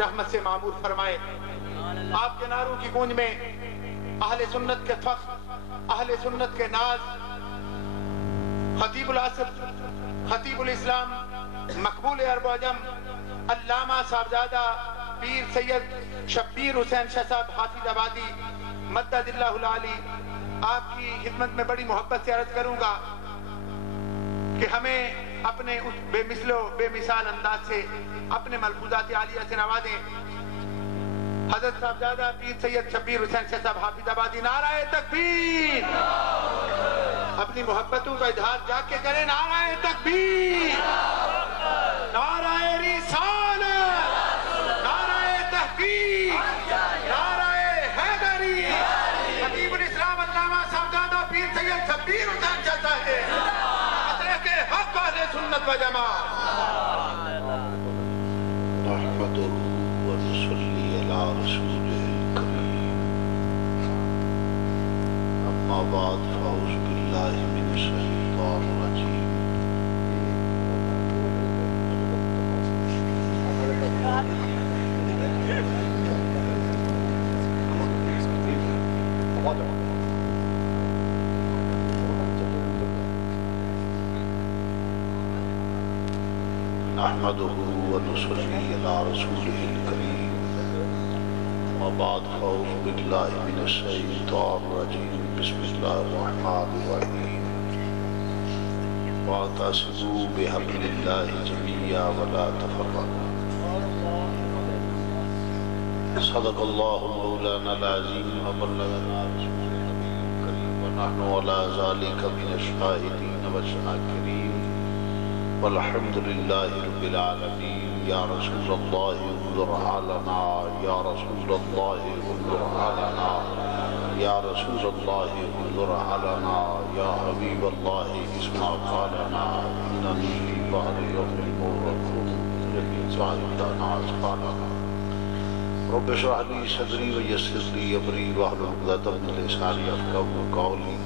رحمت سے معمور فرمائے۔ آپ کے نعروں کی گونج میں اہل سنت کے فخر، اہل سنت کے ناز، خطیب العصر، خطیب الاسلام، مقبول عرب و عجم، علامہ صاحبزادہ پیر سید شبیر حسین شاہ صاحب حافظ آبادی مدد اللہ العالی، آپ کی خدمت میں بڑی محبت سے عرض کروں گا کہ ہمیں اپنے اس بے مثل و بے مثال انداز سے اپنے ملفوظات عالیہ سے نوازیں۔ حضرت صاحبزادہ پیر سید شبیر حسین شاہ صاحب حافظ آبادی، نعرہ تکبیر! اپنی محبتوں کا اظہار جا کے کریں، نعرہ تکبیر، نعرہ رسالت، نعرہ تحقیق، نعرہ حیدری، خطیب الاسلام علامہ صاحبزادہ پیر سید شبیر حسین شاہ صاحب حق اہل سنت و جماعت۔ نحمده ونصلي على رسوله الكريم، اما بعد فاعوذ بالله من الشيطان الرجيم۔ نحمده ونصلي على رسوله الكريم، وبعد فاعوذ بالله من الشيطان الرجيم، بسم الله الرحمن الرحيم، واعتصموا بحبل الله جميعا ولا تفرقوا، صدق الله مولانا العظيم وبلغنا رسوله النبي الكريم، ونحن على ذلك من الشاهدين والشاكرين، والحمد لله رب العالمين۔ یا رسول اللہ انظر حالنا، یا رسول اللہ انظر حالنا، یا رسول اللہ انظر حالنا، یا حبیب اللہ اسمع قالنا، اننی فی بحر یوم المغرق یقین سعیدنا اسقالنا، رب اشرح لی صدری ویسر لی امری واحلل عقدۃ من لسانی یفقهوا قولی،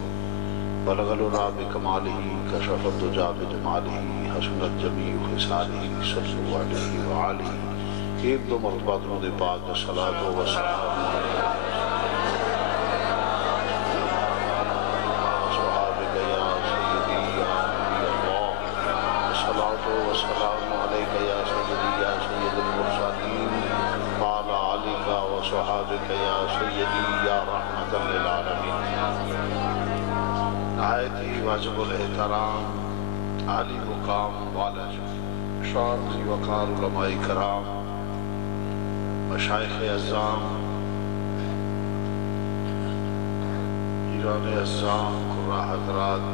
بلغ العلا بکمالہ کشف الدجی بجمالہ، حسنت جمیع خصالہ صلی علیہ وآلہ۔ ایک دو مرتبہ درود پاک صلاۃ و سلام صحابک یا سیدی یا نبی اللہ، صلاۃ و سلام علیک یا سیدی یا سید المرسلین، وعلی آلک و صحابک یا سیدی یا رحمت للعالمین۔ نہایت ہی واجب الاحترام عالی مقام والا شان وقار علماء کرام، مشائخ اعظام، پیران اعظام، قراء حضرات،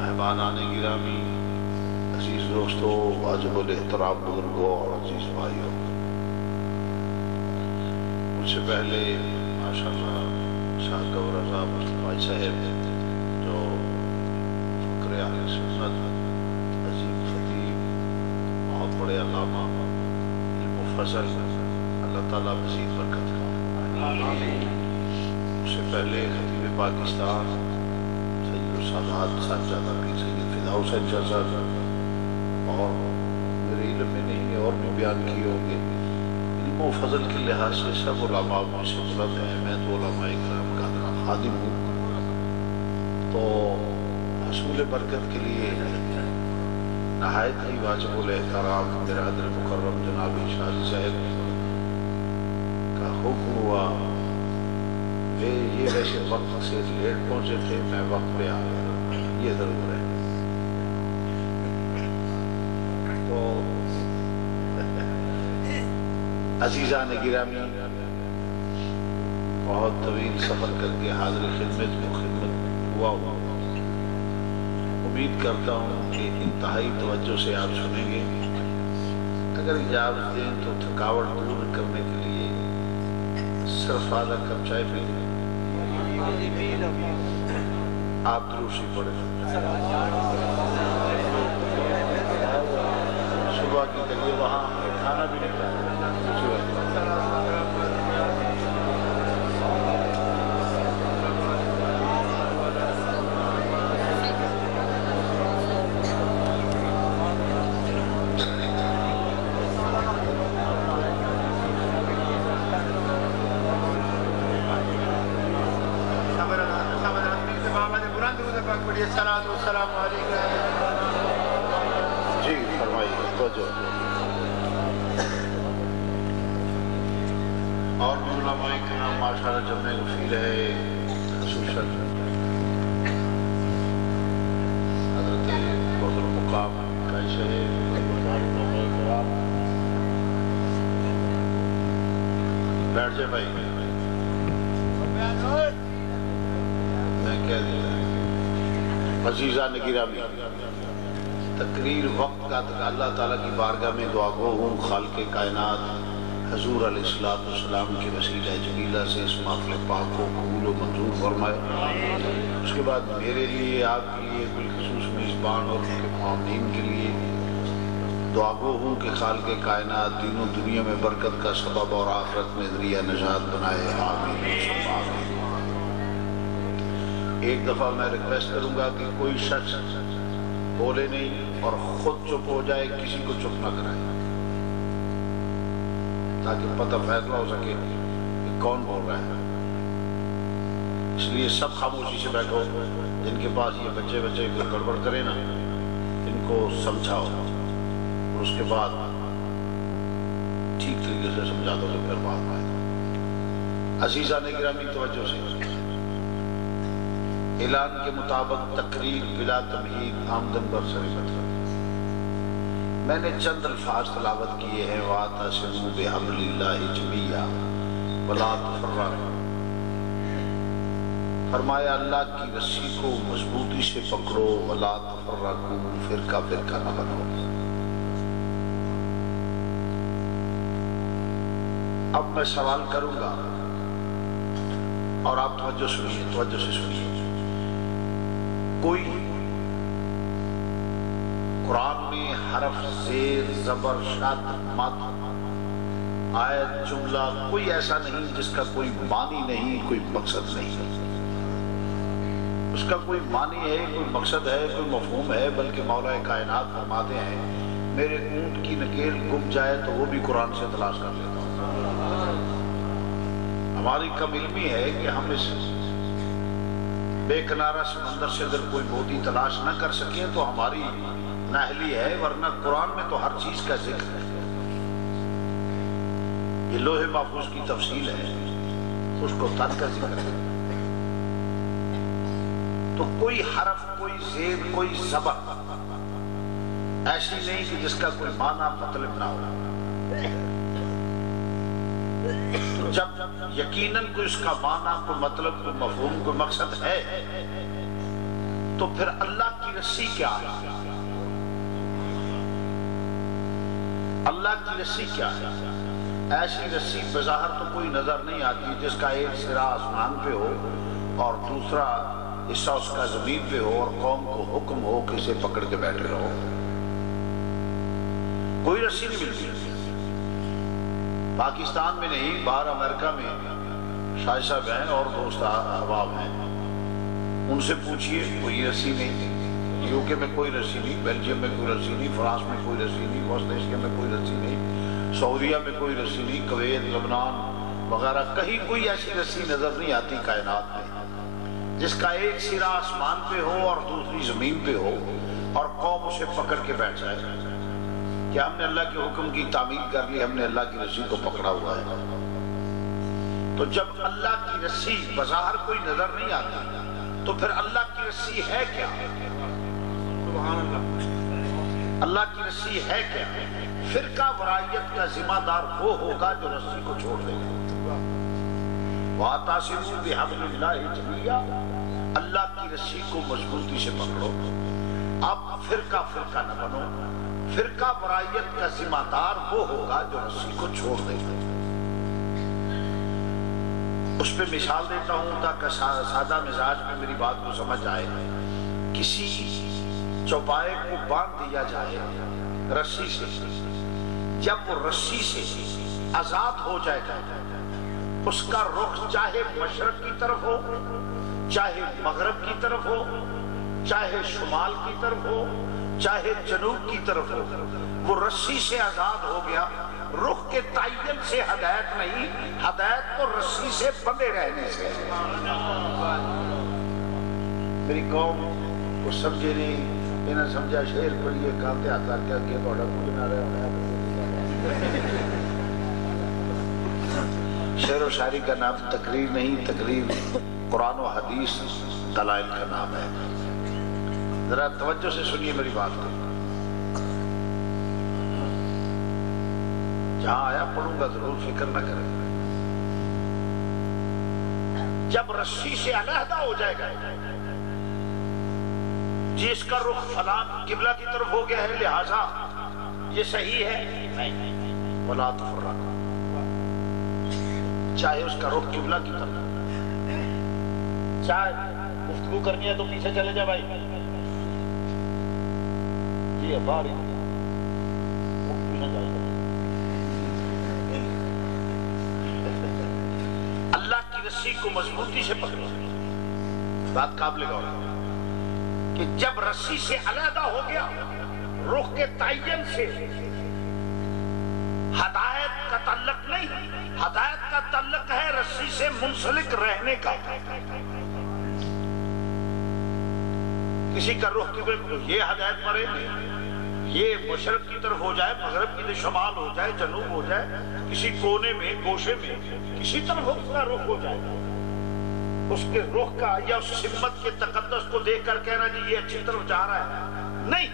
مہمانان گرامی، عزیز دوستو، واجب الاحترام بزرگوں اور عزیز بھائیوں، مجھ سے پہلے ماشاءاللہ شاہ گور رضا بھائی صاحب جو فقر اہل سنت، عظیم خطیب، بہت بڑے علامہ، علم و فضل، اللہ تعالیٰ مزید برکت کا۔ اس سے پہلے خطیب پاکستان سید السادات صاحبزادہ پیر سید فدا حسین شاہ صاحب، اور میرے علم میں نہیں اور بھی بیان کیے ہوں گے، علم و فضل کے لحاظ سے سب علماء مجھ سے بلند ہیں، میں تو علماء کرام کا خادم ہوں، تو حصول برکت کے لیے نہایت ہی واجب الاحترام میرے حضر مکرم جناب شاہ صاحب کا حکم ہوا کہ یہ ویسے وقت سے لیٹ پہنچے تھے، میں وقت پہ آ گیا، یہ ضرور ہے۔ تو عزیزان گرامی، بہت طویل سفر کر کے حاضر خدمت ہوا ہوا، امید کرتا ہوں کہ انتہائی توجہ سے آپ سنیں گے۔ اگر اجازت دیں تو تھکاوٹ دور کرنے کے لیے صرف آدھا کپ چائے پی لیں، آپ دروشی پڑھیں۔ صبح کی کلیے وہاں ہم نے کھانا بھی نہیں کھایا۔ علیہ السلام علیکم. جی فرمائیے توجہ. اور بھی علماء کرام ماشاءاللہ جمع گفیر ہے. خصوصاً حضرت بزرگ مقام کیسے بیٹھ جائے بھائی. میں کہہ دیتا عزیزان گرامی تقریر وقت کا اللہ تعالیٰ کی بارگاہ میں دعا گو ہوں. خالق کائنات حضور علیہ السلام کے وسیلہ جلیلہ سے اس محفل پاک کو قبول و منظور فرمائے. اس کے بعد میرے لیے آپ کے لیے بالخصوص میزبان اور ان کے معاونین کے لیے دعا گو ہوں کہ خالق کائنات دین و دنیا میں برکت کا سبب اور آخرت میں ذریعہ نجات بنائے. آمین. ایک دفعہ میں ریکویسٹ کروں گا کہ کوئی شخص بولے نہیں اور خود چپ ہو جائے, کسی کو چپ نہ کرائے تاکہ پتہ فیصلہ ہو سکے کہ کون بول رہا ہے. اس لیے سب خاموشی سے بیٹھو. جن کے پاس یہ بچے کو گڑبڑ کرے نا ان کو سمجھاؤ اور اس کے بعد ٹھیک طریقے سے سمجھا دو تو پھر بات آئے. عزیزان گرامی توجہ سے اعلان کے مطابق تقریر بلا تمہید آمدن برسر بطر. میں نے چند الفاظ تلاوت کیے ہیں. وَاعْتَصِمُوا بِحَبْلِ اللَّهِ جَمِيعًا وَلَا تَفَرَّقُوا. فرمایا اللہ کی رسی کو مضبوطی سے پکڑو. وَلَا تَفَرَّقُوا, فرقہ فرقہ نہ بنو. اب میں سوال کروں گا اور آپ توجہ سے سنیے. کوئی قرآن میں حرف زیر زبر شد مد آیت جملہ کوئی ایسا نہیں جس کا کوئی معنی نہیں, کوئی مقصد نہیں. اس کا کوئی معنی ہے, کوئی مقصد ہے, کوئی مفہوم ہے, بلکہ مولا کائنات فرماتے ہیں میرے اونٹ کی نکیل گم جائے تو وہ بھی قرآن سے تلاش کر لیتا ہوں. ہماری کم علمی ہے کہ ہم اس بے کنارہ سمندر سے اگر کوئی موتی تلاش نہ کر سکیں تو ہماری نااہلی ہے, ورنہ قرآن میں تو ہر چیز کا ذکر ہے. یہ لوح محفوظ کی تفصیل ہے, اس کو تن کا ذکر ہے. تو کوئی حرف, کوئی زیر, کوئی زبر ایسی نہیں کہ جس کا کوئی معنی مطلب نہ ہو. جب یقیناً کوئی اس کا معنی, کوئی مطلب, کوئی مفہوم, کوئی مقصد ہے تو پھر اللہ کی رسی کیا ہے؟ اللہ کی رسی کیا ہے؟ ایسی رسی بظاہر تو کوئی نظر نہیں آتی جس کا ایک سرا آسمان پہ ہو اور دوسرا حصہ اس کا زمین پہ ہو اور قوم کو حکم ہو کہ اسے پکڑ کے بیٹھے رہو. کوئی رسی نہیں ملتی. پاکستان میں نہیں, باہر امریکہ میں شاہ صاحب ہیں اور دوست احباب ہیں, ان سے پوچھئے کوئی رسی نہیں. یوکے میں کوئی رسی نہیں, بیلجیم میں کوئی رسی نہیں, فرانس میں کوئی رسی نہیں, وسط ایشیا میں کوئی رسی نہیں, سعودیہ میں کوئی رسی نہیں, کویت, لبنان وغیرہ کہیں کوئی ایسی رسی نظر نہیں آتی کائنات میں جس کا ایک سرا آسمان پہ ہو اور دوسری زمین پہ ہو اور قوم اسے پکڑ کے بیٹھ جائے کہ ہم نے اللہ کے حکم کی تعمیل کر لی, ہم نے اللہ کی رسی کو پکڑا ہوا ہے. تو جب اللہ کی رسی بظاہر کوئی نظر نہیں آتی تو پھر اللہ کی رسی ہے کیا؟ سبحان اللہ. اللہ کی رسی ہے کیا؟ فرقہ ورائیت کا ذمہ دار وہ ہوگا جو رسی کو چھوڑ دے گا. وَاعْتَصِمُوا بِحَبْلِ اللَّهِ جَمِيعًا, اللہ کی رسی کو مضبوطی سے پکڑو. اب فرقہ فرقہ نہ بنو. فرقہ ورائیت کا ذمہ دار وہ ہوگا جو رسی کو چھوڑ دے گا. اس پہ مثال دیتا ہوں تاکہ سادہ مزاج میں میری بات کو سمجھ آئے. کسی چوپائے کو باندھ دیا جائے رسی سے, جب وہ رسی سے آزاد ہو جائے گا اس کا رخ چاہے مشرق کی طرف ہو, چاہے مغرب کی طرف ہو, چاہے شمال کی طرف ہو, چاہے جنوب کی طرف ہو, وہ رسی سے آزاد ہو گیا. رخ کے تعین سے ہدایت نہیں, ہدایت تو رسی سے بندے رہنے سے. میری قوم وہ سمجھے نہیں، انہیں سمجھا شعر پڑھیے کانتے ہاتھ کر کے اگے تھوڑا کچھ نہ رہا ہونا۔ شعر و شاعری کا نام تقریر نہیں، تقریر قرآن و حدیث دلائل کا نام ہے۔ ذرا توجہ سے سنیے میری بات کو، جہاں آیا پڑھوں گا ضرور، فکر نہ کریں۔ جب رسی سے علیحدہ ہو جائے گا، جس کا رخ فلاں قبلہ کی طرف ہو گیا ہے لہذا یہ صحیح ہے، نہیں، ولا تفرقوا، چاہے اس کا رخ قبلہ کی طرف، چاہے گفتگو کرنی ہے تو پیچھے چلے جا بھائی، جی افاری اللہ کی رسی کو مضبوطی سے پکڑو۔ بات قابل غور ہے کہ جب رسی سے علیحدہ ہو گیا، رخ کے تعین سے ہدایت کا تعلق نہیں، ہدایت کا تعلق ہے رسی سے منسلک رہنے کا۔ کسی کا رخ کی یہ ہدایت مرے، یہ مشرق کی طرف ہو جائے، مغرب کی طرف شمال ہو جائے، جنوب ہو جائے، کسی کونے میں گوشے میں کسی طرف اس کا رخ ہو جائے، اس کے رخ کا یا اس سمت کے تقدس کو دیکھ کر کہنا جی یہ اچھی طرف جا رہا ہے، نہیں۔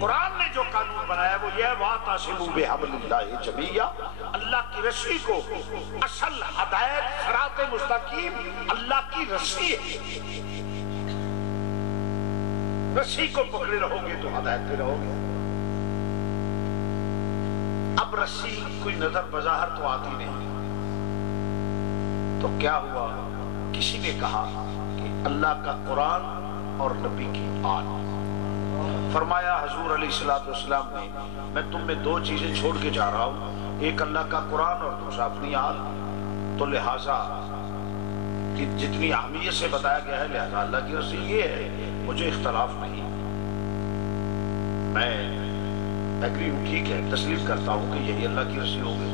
قرآن نے جو قانون بنایا وہ یہ ہے وَاعْتَصِمُوا بِحَبْلِ اللَّهِ جَمِيعًا، اللہ کی رسی کو، اصل ہدایت صراط مستقیم اللہ کی رسی ہے، رسی کو پکڑے رہو گے تو ہدایت پہ رہو گے۔ اب رسی کوئی نظر بظاہر تو آتی نہیں، تو کیا ہوا؟ کسی نے کہا کہ اللہ کا قرآن اور نبی کی آل، فرمایا حضور علیہ السلام نے میں تم میں دو چیزیں چھوڑ کے جا رہا ہوں، ایک اللہ کا قرآن اور دوسرا اپنی آل، تو لہٰذا جتنی اہمیت سے بتایا گیا ہے لہٰذا اللہ کی رسی یہ ہے، مجھے اختلاف نہیں، میں ایگری ہوں، ٹھیک ہے، تسلیم کرتا ہوں کہ یہی اللہ کی رسی ہوگی،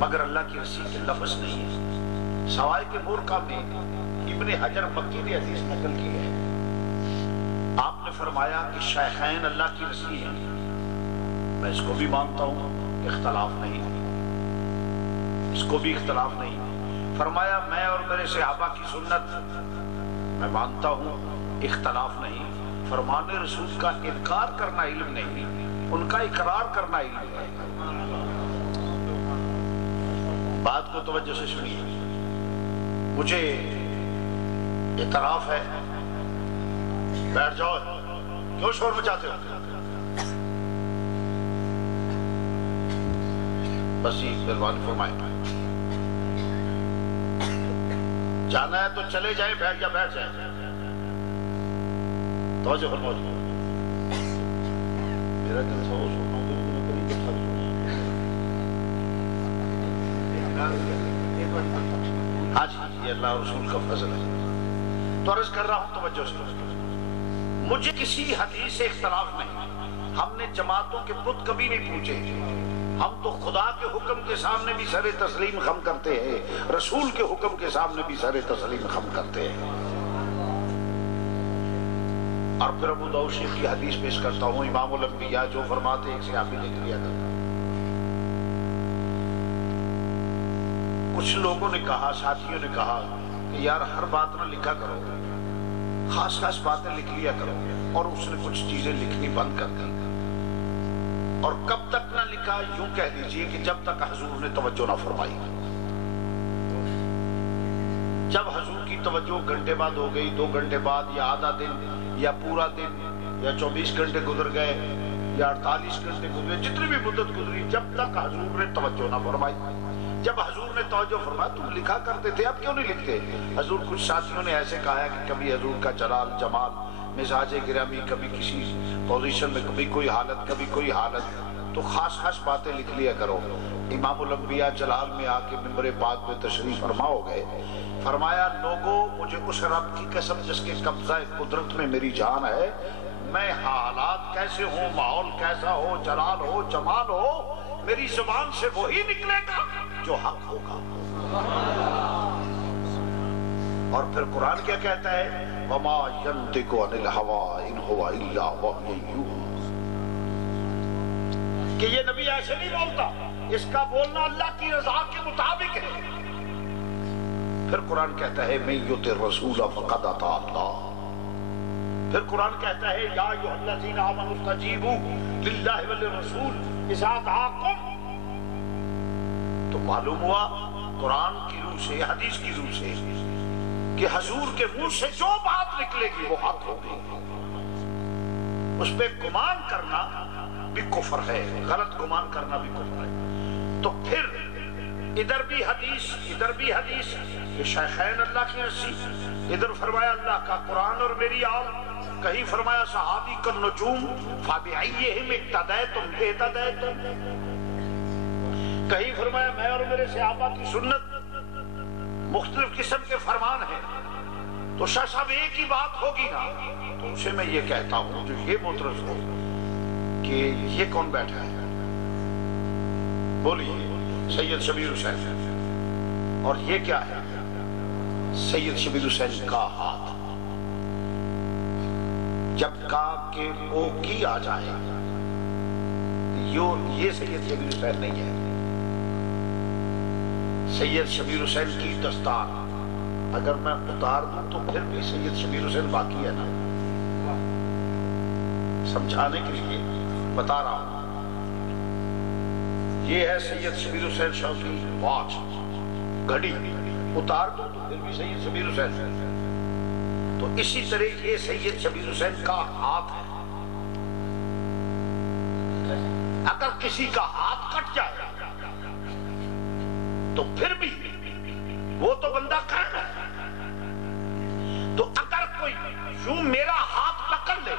مگر اللہ کی رسی کے لفظ نہیں ہے۔ سوائے کے بورکا میں ابن حجر مکی نے حدیث نقل کی ہے، آپ نے فرمایا کہ شیخین اللہ کی رسی ہیں، میں اس کو بھی مانتا ہوں، اختلاف نہیں، اس کو بھی اختلاف نہیں۔ فرمایا میں اور میرے صحابہ کی سنت میں مانتا ہوں، اختلاف نہیں۔ فرمان رسول کا انکار کرنا علم نہیں، ان کا اقرار کرنا علم ہے۔ بات کو توجہ سے سنیے، مجھے اعتراف ہے، بیٹھ جاؤ، کیوں شور مچاتے ہو؟ بس یہ مہربانی فرمائیں، جانا ہے تو چلے جائیں، بیٹھ جائیں، توجہ فرماؤ۔ میرا جلسہ ہو سننا ہوگا، ہاں جی، یہ اللہ رسول کا فضل ہے۔ تو عرض کر رہا ہوں توجہ سے، مجھے کسی حدیث سے اختلاف نہیں، ہم نے جماعتوں کے بت کبھی نہیں پوچھے، ہم تو خدا کے حکم کے سامنے بھی سر تسلیم خم کرتے ہیں، رسول کے حکم کے سامنے بھی سر تسلیم خم کرتے ہیں۔ اور پھر ابو داؤد شریف کی حدیث پیش کرتا ہوں، امام الانبیاء جو فرماتے ایک صحابی لکھ لیا کرتا، کچھ لوگوں نے کہا، ساتھیوں نے کہا کہ یار ہر بات نہ لکھا کرو، خاص خاص باتیں لکھ لیا کرو، اور اس نے کچھ چیزیں لکھنی بند کر دی، اور کب تک نہ لکھا؟ یوں کہہ دیجئے کہ جب تک حضور نے توجہ نہ فرمائی۔ جب حضور کی توجہ گھنٹے بعد ہو گئی، 2 گھنٹے بعد، یا آدھا دن، یا پورا دن، یا 24 گھنٹے گزر گئے، یا 48 گھنٹے گزرے، جتنی بھی مدت گزری، جب تک حضور نے توجہ نہ فرمائی، جب حضور نے توجہ فرمایا تم لکھا کرتے تھے، اب کیوں نہیں لکھتے؟ حضور کچھ ساتھیوں نے ایسے کہا ہے کہ کبھی حضور کا جلال جمال، مزاج گرامی، کبھی کسی پوزیشن میں، کبھی کوئی حالت، کبھی کوئی حالت، تو خاص خاص باتیں لکھ لیا کرو۔ امام الانبیاء جلال میں آ کے منبر پاک میں تشریف فرما ہو گئے، فرمایا لوگوں مجھے اس رب کی قسم جس کے قبضہ قدرت میں میری جان ہے، میں حالات کیسے ہوں، ماحول کیسا ہو، جلال ہو، جمال ہو، میری زبان سے وہی نکلے گا جو حق ہوگا، اور پھر قرآن کیا کہتا ہے؟ وما ينطق عن الهوى ان هو الا وحی یوحی، کہ یہ نبی ایسے نہیں بولتا، اس کا بولنا اللہ کی رضا کے مطابق ہے۔ پھر قرآن کہتا ہے من یطع الرسول فقد اطاع اللہ، پھر قرآن کہتا ہے یا ایھا الذین آمنوا استجیبوا للہ وللرسول اذا دعاکم۔ تو معلوم ہوا قرآن کی روح سے، حدیث کی روح سے، کہ حضور کے منہ سے جو بات نکلے گی وہ حق ہوگی، اس پہ گمان کرنا بھی کفر ہے، غلط گمان کرنا بھی کفر ہے۔ تو پھر ادھر بھی حدیث، ادھر بھی حدیث، یہ شیخین اللہ کی رسی، ادھر فرمایا اللہ کا قرآن اور میری آل، کہیں فرمایا صحابی کالنجوم فبأیہم اقتدیتم اہتدیتم، کہیں فرمایا میں اور میرے صحابہ کی سنت، مختلف قسم کے فرمان ہیں۔ تو شاہ صاحب ایک ہی بات ہوگی نا، تو اسے میں یہ کہتا ہوں جو یہ مترس ہو کہ یہ کون بیٹھا ہے؟ بولیے سید شبیر حسین، اور یہ کیا ہے؟ سید شبیر حسین کا ہاتھ۔ جب کہا کہ وہ کی آ جائے، یہ سید شبیر حسین نہیں ہے۔ سید شبیر حسین کی دستار اگر میں اتار دوں تو پھر بھی سید شبیر حسین باقی ہے نا، سمجھانے کے لیے بتا رہا ہوں۔ یہ ہے سید شبیر حسین شاہ کی واچ، گھڑی، اتار دوں تو پھر بھی سید شبیر حسین۔ تو اسی طرح یہ سید شبیر حسین کا ہاتھ ہے، اگر کسی کا ہاتھ کٹ جائے تو پھر بھی وہ تو بندہ کہنا ہے۔ تو اگر کوئی یوں میرا ہاتھ پکڑ لے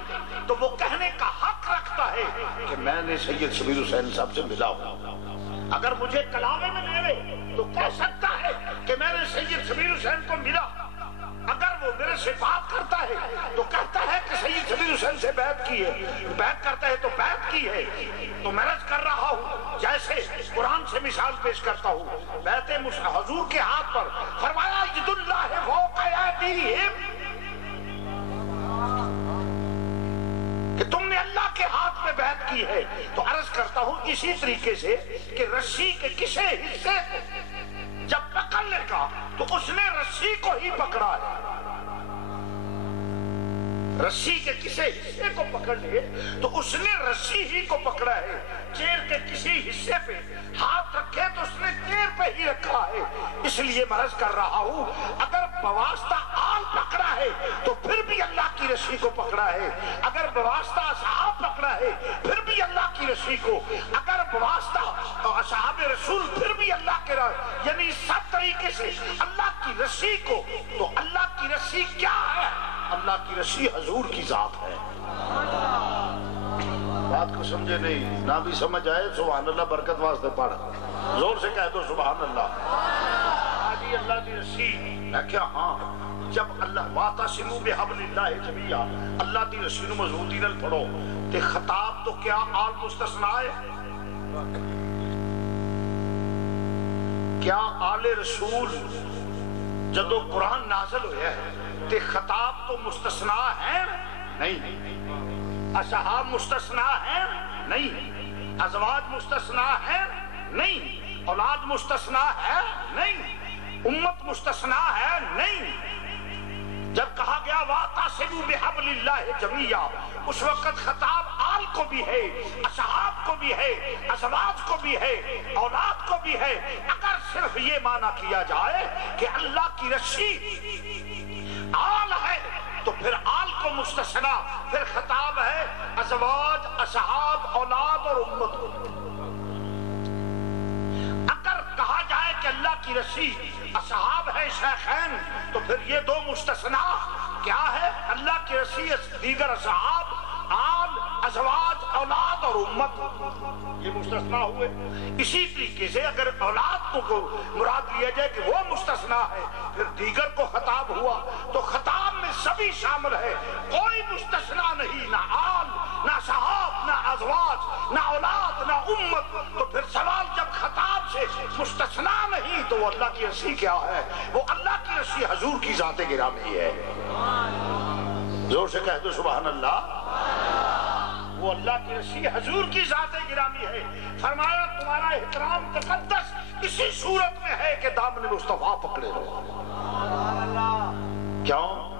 تو وہ کہنے کا حق رکھتا ہے کہ میں نے سید شبیر حسین صاحب سے ملا ہوں۔ اگر مجھے کلامے میں لے لے تو کہہ سکتا ہے کہ میں نے سید شبیر حسین کو ملا۔ اگر وہ میرے سے بات کرتا ہے تو کہتا ہے کہ سید شبیر حسین سے بیعت کی ہے، بیعت کرتا ہے تو بیعت کی ہے۔ تو میں عرض کر رہا ہوں، جیسے قرآن سے مثال پیش کرتا ہوں، بیعت حضور کے ہاتھ پر فرمایا ید اللہ فوق ایدیہم، کہ تم نے اللہ کے ہاتھ میں بیعت کی ہے۔ تو عرض کرتا ہوں اسی طریقے سے کہ رسی کے کسی حصے کو جب پکڑنے کا تو اس نے رسی کو ہی پکڑا ہے، رسی کے کسی حصے کو پکڑ لے تو اس نے رسی ہی کو پکڑا ہے۔ چیر کے کسی حصے پہ ہاتھ رکھے تو اس نے چیر پہ ہی رکھا ہے۔ اس لیے میں عرض کر رہا ہوں اگر بواسطہ آل پکڑا ہے تو پھر بھی اللہ کی رسی کو پکڑا ہے، اگر بواسطہ اصحاب پکڑا ہے پھر بھی اللہ کی رسی کو، اگر بواسطہ اصحاب رسول پھر بھی اللہ کے یعنی سب طریقے سے اللہ کی رسی کو۔ تو اللہ کی رسی کیا ہے؟ اللہ کی رسی حضور کی ذات ہے۔ بات کو سمجھے نہیں؟ نہ بھی سمجھ آئے سبحان اللہ برکت واسطے پڑھ، زور سے کہہ دو سبحان اللہ۔ آجی اللہ کی رسی میں کیا؟ ہاں، جب اللہ وَاعْتَصِمُوا بِحَبْلِ اللَّهِ جَمِيعًا، اللہ کی رسی نو مضبوطی نال پڑھو، تے خطاب تو کیا آل مستثنیٰ ہے؟ کیا آل رسول جدو قرآن نازل ہویا ہے تے خطاب تو مستثنیٰ ہیں؟ نہیں۔ اصحاب مستثنیٰ ہیں؟ نہیں۔ ازواج مستثنیٰ ہیں؟ نہیں۔ اولاد مستثنیٰ ہے؟ نہیں۔ امت مستثنیٰ ہے؟ نہیں۔ جب کہا گیا وَاعْتَصِمُوا بِحَبْلِ اللَّهِ جَمِيعًا، اس وقت خطاب آل کو بھی ہے، اصحاب کو بھی ہے، ازواج کو بھی ہے، اولاد کو بھی ہے۔ اگر صرف یہ معنی کیا جائے کہ اللہ کی رسی آل ہے تو پھر آل کو مستثنیٰ، پھر خطاب ہے ازواج، اصحاب، اولاد اور امت کو۔ اگر کہا جائے کہ اللہ کی رسی اصحاب ہے شیخین تو پھر یہ دو مستثنیٰ کیا ہے؟ اللہ کی رسی دیگر اصحاب، آل، ازواج، اولاد اور امت، یہ مستثنیٰ ہوئے۔ اسی طریقے سے اگر اولاد کو مراد لیا جائے کہ وہ مستثنیٰ ہے پھر دیگر کو خطاب ہوا تو خطاب میں سبھی شامل ہے، کوئی مستثنیٰ نہیں، نہ آل، نہ صحاب، نہ ازواج، نہ اولاد، نہ امت۔ تو پھر سوال جب خطاب سے مستثنیٰ نہیں تو وہ اللہ کی رسی کیا ہے؟ وہ اللہ کی رسی رسی حضور کی ذات گرامی ہے. زور سے کہہ دو سبحان اللہ. وہ اللہ کی رسی حضور کی ذات گرامی ہے. فرمایا تمہارا احترام تقدس اسی صورت میں ہے کہ دامن مصطفیٰ پکڑے رہو. کیوں؟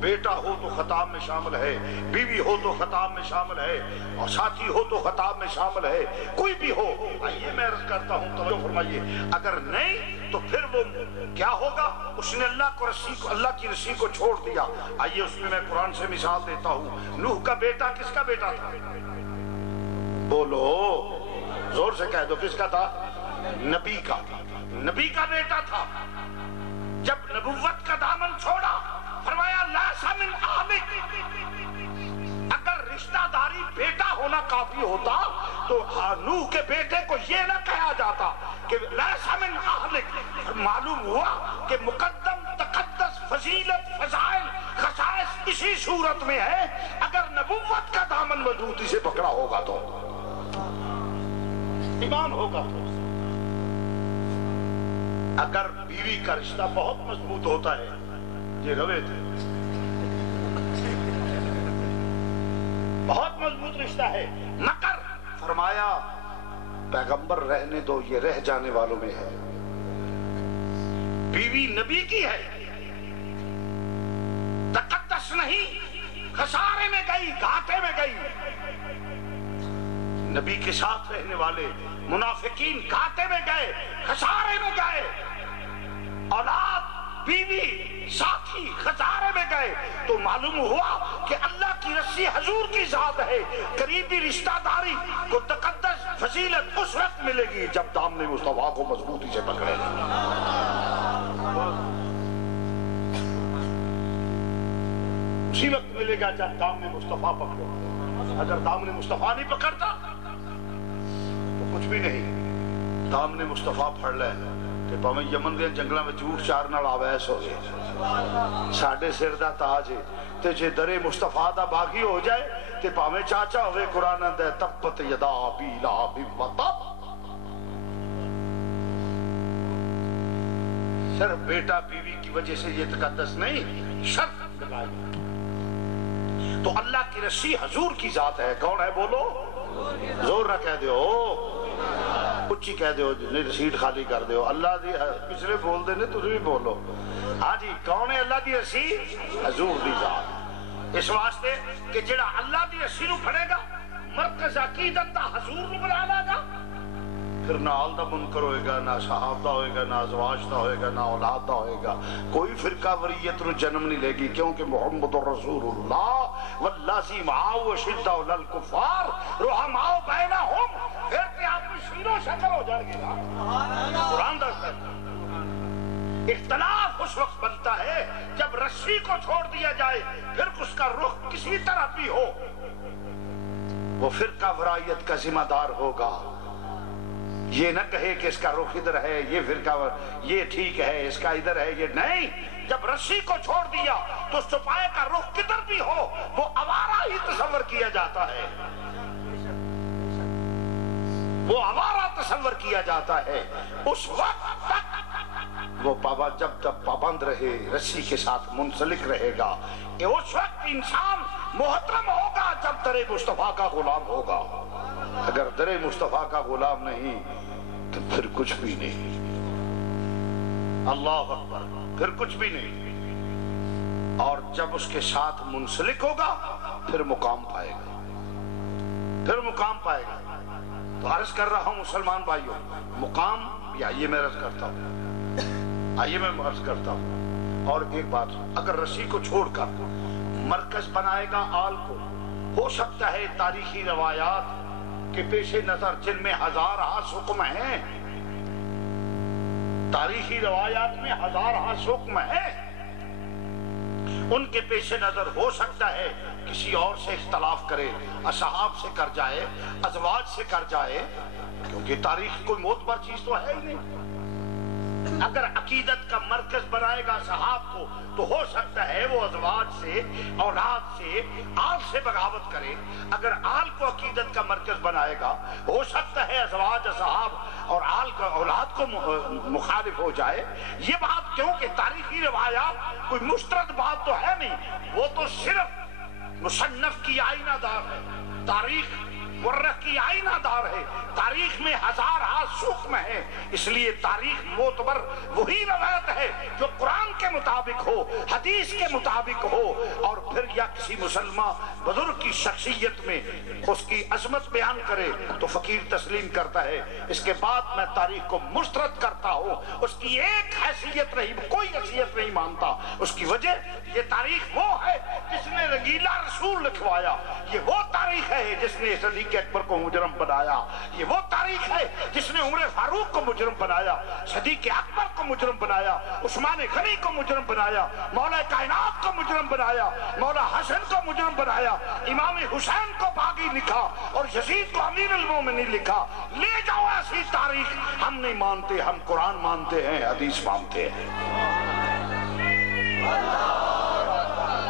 بیٹا ہو تو خطاب میں شامل ہے، بیوی ہو تو خطاب میں شامل ہے، اور ساتھی ہو تو خطاب میں شامل ہے، کوئی بھی ہو. آئیے میں عرض کرتا ہوں توجہ فرمائیے. اگر نہیں تو پھر وہ کیا ہوگا؟ اس نے اللہ کی رسی کو چھوڑ دیا. آئیے اس میں قرآن سے مثال دیتا ہوں. نوح کا بیٹا کس کا بیٹا تھا؟ بولو زور سے کہہ دو. کس کا تھا؟ نبی کا. نبی کا بیٹا تھا. جب نبوت کا دامن چھوڑا فرمایا لیس من اہلک. اگر رشتہ داری بیٹا ہونا کافی ہوتا تو نوح کے بیٹے کو یہ نہ کہا جاتا کہ لیس من اہلک. معلوم ہوا کہ مقدم تقدس فضیلت فضائل خصائص اسی صورت میں ہے اگر نبوت کا دامن مضبوطی سے پکڑا ہوگا تو ایمان ہوگا. اگر بیوی کا رشتہ بہت مضبوط ہوتا ہے، یہ روے تھے بہت مضبوط رشتہ ہے، مگر فرمایا پیغمبر رہنے دو، یہ رہ جانے والوں میں ہے. بیوی نبی کی ہے، تقدس نہیں، خسارے میں گئی، گھاٹے میں گئی. نبی کے ساتھ رہنے والے منافقین گھاٹے میں گئے، خسارے میں گئے. اولاد بیوی ساتھی خسارے میں گئے. تو معلوم ہوا کہ اللہ کی رسی حضور کی ذات ہے. قریبی رشتہ داری کو تقدس فضیلت اس وقت ملے گی جب دامن مصطفیٰ کو مضبوطی سے پکڑے گا. اسی وقت ملے گا جب دامن مصطفیٰ پکڑو. اگر دامن مصطفیٰ نہیں پکڑتا تو کچھ بھی نہیں. دامن مصطفیٰ پھڑ لے کہ پاویں یمن دے جنگلاں وچ جھوٹ چار نال آویس ہو گئے. ساڈے سر دا تاج ہے تے جے درے مصطفیٰ دا باغی ہو جائے تے پاویں چاچا ہوئے قرآن دے تبت یدا ابی لہب وتب. صرف بیٹا بیوی کی وجہ سے یہ تقدس نہیں، شرط لگائی. تو اللہ کی رسی حضور کی ذات ہے. کون ہے بولو؟ زور نہ کہہ دیو، اچھی کہہ دیو، رسیٹ خالی کر دیو. اللہ دی پچھلے بول دے نے تسی بھی بولو. ہاں جی، کون ہے اللہ دی رسی؟ حضور دی ذات. اس واسطے کہ جڑا اللہ دی رسی نو پھڑے گا مرکز عقیدت دا حضور نو بنا لے گا، پھر نہ آل دا منکر ہوئے گا، نہ صحاب دا ہوئے گا، نہ ازواج دا ہوئے گا، نہ اولاد دا ہوئے گا. کوئی فرقہ وریت نو جنم نہیں لے گی، کیونکہ محمد رسول اللہ واللذی معہ اشداء علی الکفار رحماء بینہم. پھر کہ آپ کی شیر و شکل ہو جائے گی نا. قرآن دستا ہے اختلاف اس وقت بنتا ہے جب رسی کو چھوڑ دیا جائے، پھر اس کا رخ کسی طرح بھی ہو وہ فرقہ ورائیت کا ذمہ دار ہوگا. یہ نہ کہے کہ اس کا رخ ادھر ہے، یہ فرقہ یہ ٹھیک ہے، اس کا ادھر ہے، یہ نہیں. جب رسی کو چھوڑ دیا تو سپائے کا رخ کدھر بھی ہو وہ آوارہ ہی تصور کیا جاتا ہے، وہ آوارہ تصور کیا جاتا ہے. اس وقت تک وہ جب تک پابند رہے، رسی کے ساتھ منسلک رہے گا. اس وقت انسان محترم ہوگا جب در مصطفیٰ کا غلام ہوگا. اگر در مصطفیٰ کا غلام نہیں تو پھر کچھ بھی نہیں. اللہ اکبر، پھر کچھ بھی نہیں. اور جب اس کے ساتھ منسلک ہوگا پھر مقام پائے گا، پھر مقام پائے گا. تو عرض کر رہا ہوں مسلمان بھائیوں، مقام آئیے میں عرض کرتا ہوں، آئیے میں عرض کرتا ہوں. اور ایک بات، اگر رسی کو چھوڑ کر مرکز بنائے گا آل کو، ہو سکتا ہے تاریخی روایات کے پیش نظر جن میں ہزار حکم ہیں، تاریخی روایات میں ہزار حکم ہیں، ان کے پیش نظر ہو سکتا ہے کسی اور سے اختلاف کرے، اصحاب سے کر جائے، ازواج سے کر جائے، کیونکہ تاریخ کوئی معتبر چیز تو ہے ہی نہیں. اگر عقیدت کا مرکز بنائے گا صحاب کو تو ہو سکتا ہے وہ ازواج سے، اولاد سے، آل سے بغاوت کرے. اگر آل کو عقیدت کا مرکز بنائے گا ہو سکتا ہے ازواج، اصحاب اور آل کا اولاد کو مخالف ہو جائے. یہ بات کیوں کہ تاریخی روایات کوئی مسترد بات تو ہے نہیں، وہ تو صرف مصنف کی آئینہ دار ہے، تاریخ مورخ کی آئینہ دار ہے. تاریخ میں ہزار سوکھم ہے، اس لیے تاریخ معتبر وہی روایت ہے جو قرآن کے مطابق ہو، حدیث کے مطابق ہو، اور پھر یا کسی مسلمان بزرگ کی شخصیت میں اس کی عظمت بیان کرے تو فقیر تسلیم کرتا ہے. اس کے بعد میں تاریخ کو مسترد کرتا ہوں، اس کی ایک حیثیت نہیں، کوئی حیثیت نہیں مانتا. اس کی وجہ یہ تاریخ وہ ہے جس نے رنگیلا رسول لکھوایا، یہ وہ تاریخ ہے جس نے صدیق اکبر کو مجرم بنایا، یہ وہ تاریخ ہے جس نے عمر فاروق کو مجرم بنایا، صدیق اکبر کو مجرم بنایا، عثمان غنی کو مجرم بنایا، مولا کائنات کو مجرم بنایا، مولا حسن کو مجرم بنایا، امام حسین کو باغی لکھا اور یزید کو امیر المومنین لکھا. لے جاؤ ایسی تاریخ. ہم نہیں مانتے، ہم قرآن مانتے ہیں، حدیث مانتے ہیں.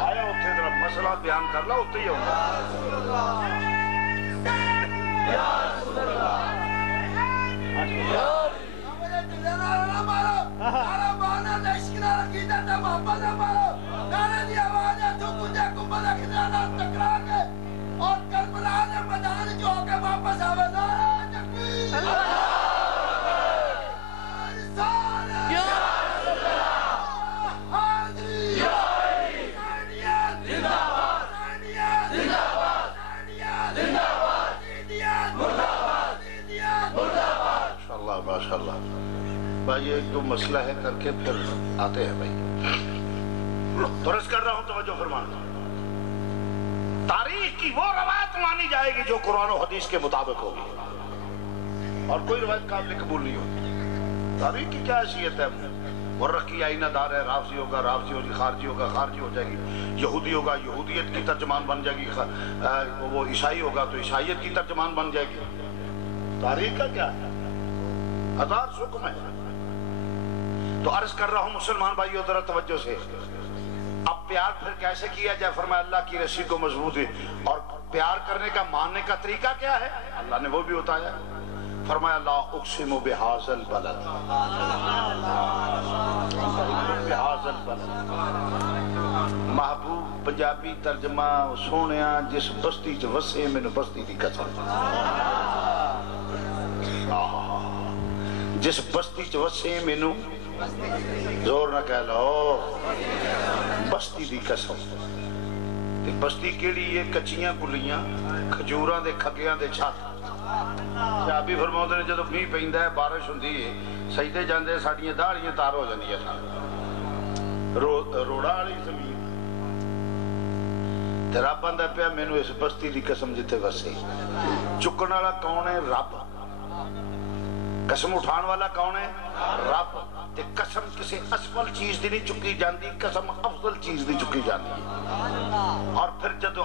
آیا اتنے ذرا مسئلہ بیان کر لا، اتنے ہی ہوگا. اور کربلا نے میدان جو کے واپس آوے ماشاءاللہ. بھائی ایک دو مسئلہ ہے کر کے پھر آتے ہیں. بھائی درست کر رہا ہوں، توجہ فرمانا. تاریخ کی وہ روایت مانی جائے گی جو قرآن و حدیث کے مطابق ہوگی، اور کوئی روایت قابل قبول نہیں ہوگی. تاریخ کی کیا حیثیت ہے؟ مورخ کی آئینہ دار ہے. رافضی ہوگا رافضی ہوگی، خارجی ہوگا خارجی ہو جائے گی، یہودی ہوگا یہودیت کی ترجمان بن جائے گی، وہ عیسائی ہوگا تو عیسائیت کی ترجمان بن جائے گی. تاریخ کا کیا ہے؟ ہزار حکم ہے. تو عرض کر رہا ہوں مسلمان بھائیو ذرا توجہ سے. اب پیار پھر کیسے کیا جائے؟ فرمایا اللہ کی رسی کو مضبوط ہے. اور پیار کرنے کا ماننے کا طریقہ کیا ہے؟ اللہ نے وہ بھی بتایا. فرمایا لا اقسم بہذا البلد، بہذا البلد. محبوب پنجابی ترجمہ سونیا جس بستی چ وسے مینوں بستی دی قسم. جس بستی چ وسے مینوں، زور نہ کہہ لو، بستی دی قسم. تے بستی کیڑی ہے؟ کچیاں کلیاں کھجوراں دے کھگیاں دے چھت. صحابی فرماؤندے نے جدوں میਂہ پیندا ہے بارش ہوندی ہے سجدے جاندے ساڈیاں داڑھیاں تار ہو جاندیاں سن، روڑا والی زمین. تے رب آندا پیا مینوں اس بستی دی قسم جتے وسے. چکن والا کون ہے؟ رب. قسم اٹھان والا کون ہے؟ رب. تے قسم کسی اسفل چیز دی نہیں چکی جاندی، قسم افضل چیز دی چکی جاندی ہے. اور پھر جدو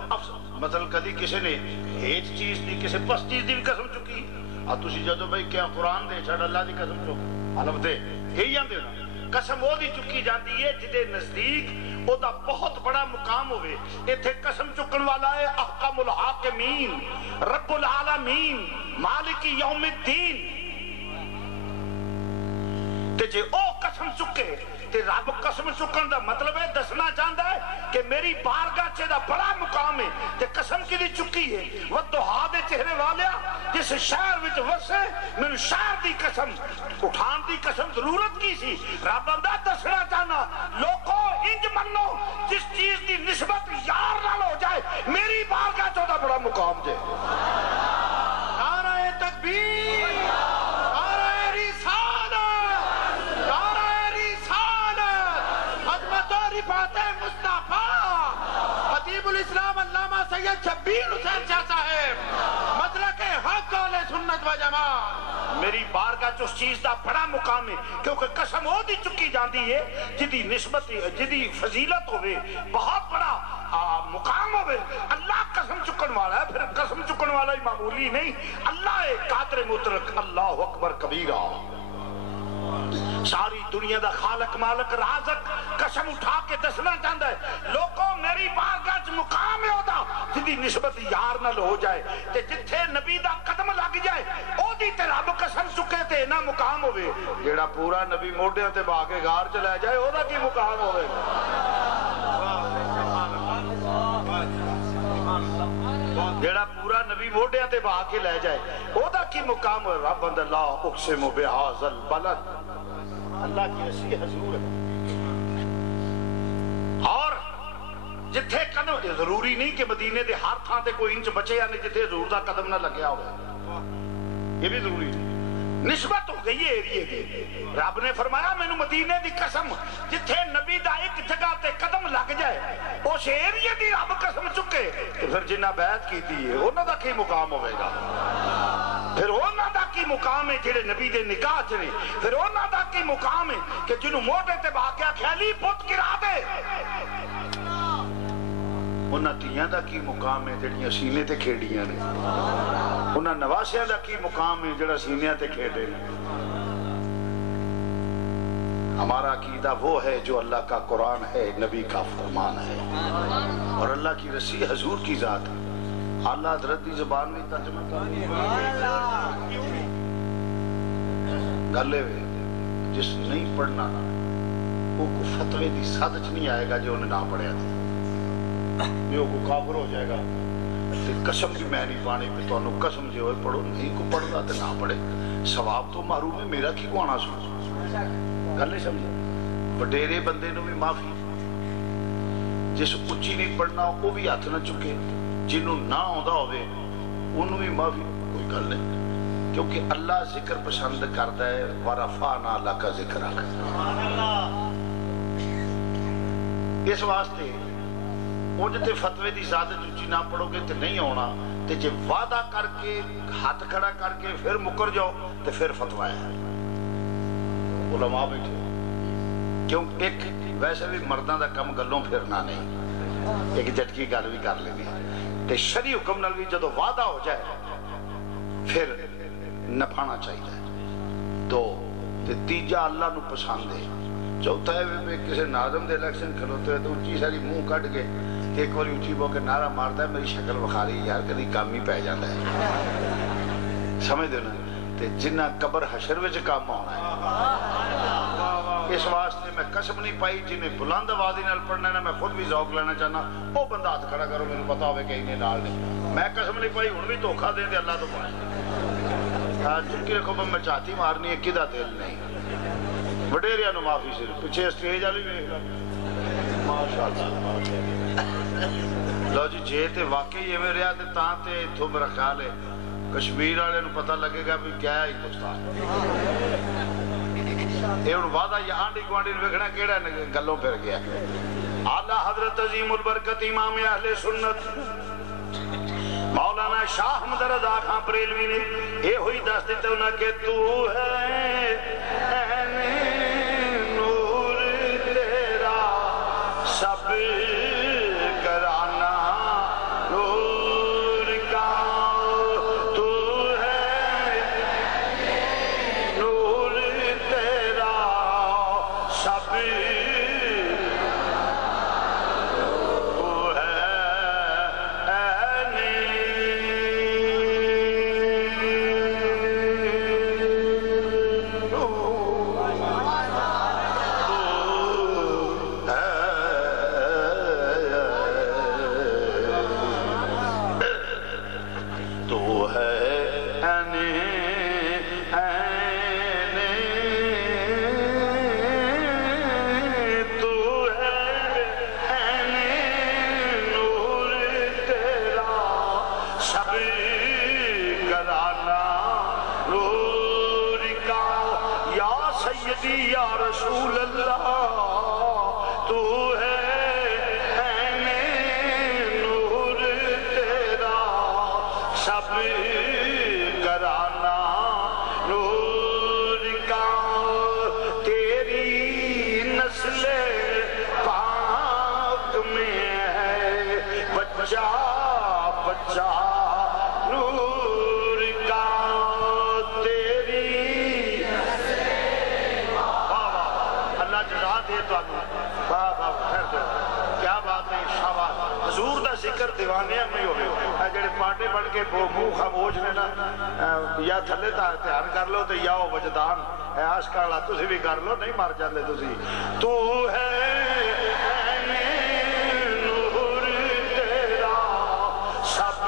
مثلا کدی کسی نے ہیچ چیز دی کسی پس چیز دی بھی قسم چکی، اور تسی جدو بھائی کیا قرآن دے چھڑ اللہ دی قسم چک علم دے یہی آندے نا. قسم وہ دی چکی جاندی ہے جدے نزدیک او دا بہت بڑا مقام ہوئے. ایتھے قسم چکن والا ہے احکم الحاکمین، رب العالمین، مالک یوم الدین. تے جے او قسم چکے تے رب قسم چکن دا مطلب ہے دسنا چاہتا ہے کہ میری بارگاہ چے دا بڑا مقام ہے. تے قسم کی دی چکی ہے وَالضُّحَىٰ دے چہرے والیا جس شہر وچ وسے میں شہر دی قسم اٹھان دی قسم ضرورت کی سی. رب اندہ دسنا چاہنا لوگوں انج منو جس چیز دی نسبت یار نال ہو جائے میری بارگاہ چے دا بڑا مقام جے. نعرہ تکبیر، خطیب الاسلام علامہ سید شبیر حسین شاہ صاحب، مدرک حق اہل سنت و جماعت. میری بارگاہ چ اس چیز دا بڑا مقام ہے کیونکہ قسم وہ دی چکی جاندی ہے جدی نسبت جدی فضیلت ہوئے بہت بڑا مقام ہوئے. اللہ قسم چکن والا ہے. پھر قسم چکن والا ہی معمولی نہیں، اللہ ایک قادر مطلق، اللہ اکبر کبیرہ، ساری دنیا دا خالق مالک رازق قسم اٹھا کے دسنا چاہتا ہے لوگوں میری بارگاہ مقام ہے ہوتا جدی نسبت یار نال ہو جائے تے جتھے نبی دا قدم لگ جائے او دی تے رب قسم چکے تے نہ مقام ہوئے جیڑا پورا نبی موڈیاں تے بھا کے غار چ لے جائے او دا کی مقام ہوئے جیڑا پورا نبی موڈیاں تے بھا کے لے جائے او دا کی مقام ہوئے رب اند اللہ اقسم بہذا البلد اللہ کی رسی حضور ہے اور جتھے قدم ضروری نہیں کہ مدینے دے ہر تھاں تے کوئی انچ بچے یا نہیں جتھے حضور دا قدم نہ لگیا ہو یہ بھی ضروری نہیں نسبت ہو گئی ہے ایریے دی رب نے فرمایا مینوں مدینے دی قسم جتھے نبی دا ایک جگہ تے قدم لگ جائے اس ایریے دی رب قسم چکے تو پھر جنہ بیعت کیتی ہے انہاں دا کی مقام ہوئے گا پھر انہاں دا کی مقام ہے جڑے نبی دے نکاح چ نے پھر انہاں دا کی مقام ہے کہ جنوں موٹے تے بھا کے خیالی پت گرا دے انہاں تیاں دا کی مقام ہے جڑیاں سینے تے کھیڑیاں نے انہاں نواسیاں دا کی مقام ہے جڑا سینے تے کھیڑے نے ہمارا عقیدہ وہ ہے جو اللہ کا قرآن ہے نبی کا فرمان ہے اور اللہ کی رسی حضور کی ذات ہے اللہ حضرت دی زبان میں ترجمہ کریں گلے ہوئے جس نہیں پڑھنا وہ کو فتوے دی سادچ نہیں آئے گا جو انہیں نہ پڑھیا تھا یہ کو کافر ہو جائے گا قسم بھی میں نہیں پانی پہ تو انہوں قسم جو ہے پڑھو نہیں کو پڑھ دا تو نہ پڑھے ثواب تو محروم ہے میرا کی کو آنا سو گلے سمجھے وڈیرے بندے نو بھی معافی جس اچھی نہیں پڑھنا وہ بھی ہاتھ نہ چکے جنہوں نہ آدھا ہوئے انہوں بھی معافی کوئی گل نہیں کیونکہ اللہ ذکر پسند کرتا ہے ورفعنا لک ذکرک اس واسطے وہ جتے فتوے دی زیادہ چوچی نہ پڑھو گے تو نہیں ہونا تے جے وعدہ کر کے ہاتھ کھڑا کر کے پھر مکر جاؤ تو پھر فتوہ ہے علماء بیٹھے کیوں ایک ویسے بھی مردان دا کم گلوں پھرنا نہیں ایک جھٹکی گل بھی کر لینی تے شریع حکم نال بھی جدو وعدہ ہو جائے پھر نبھانا چاہیے تو تیجا اللہ نو پسند ہے چوتھا ہے کسی ناظم دے الیکشن کھلوتے ہیں تو اچھی ساری منہ کٹ کے ایک باری اچھی بو کے نعرہ مارتا ہے میری شکل بخاری یار کدی کام ہی پہ جاتا ہے سمجھ دے نا تے جنہ قبر حشر وچ کام ہونا ہے اس واسطے میں قسم نہیں پائی جنہیں بلند آوازی نال پڑھنا ہے میں خود بھی ذوق لینا چاہنا وہ بندہ ہاتھ کھڑا کرو میرے پتا ہوئے کہ انہیں نال نہیں میں قسم نہیں پائی ہوں بھی دھوکھا دیں دے اللہ تو پائے چکی رکھو میں چاہتی مارنی ہے کدہ دل نہیں وڈیریاں نو معافی سے پیچھے اسٹیج والی ماشاءاللہ لو جی جے تے واقعی یہ میرے آتے تاں تے تو میرا خیال ہے کشمیر والے نو پتہ لگے گا بھی کیا ہے ہندوستان یہ ان وعدہ یہ آنڈی گوانڈی نے وکھنا کیڑا گلوں پھر گیا اعلیٰ حضرت عظیم البرکت امام اہل سنت مولانا شاہ حمد رضا خان بریلوی نے یہ ہوئی دس دیتے انہیں کہ تو ہے نور تیرا سب کرانا نور کا تو ہے نور تیرا سب یا رسول اللہ تو ہے نور تیرا سب کرانا نور کا تیری نسل پاک میں ہے بچہ بچہ نور کا تیری اللہ جزا دے تو کیا بات ہے شاباش حضور دا ذکر دیوانیاں میں ہوئے جڑے پانڈے بانڈے بن کے منہ خاموش نے نا یا تھلے دھیان کر لو تو یا وجدان اے عاشق والا تسی بھی کر لو نہیں مر جاندے تسی تو ہے نور تیرا سب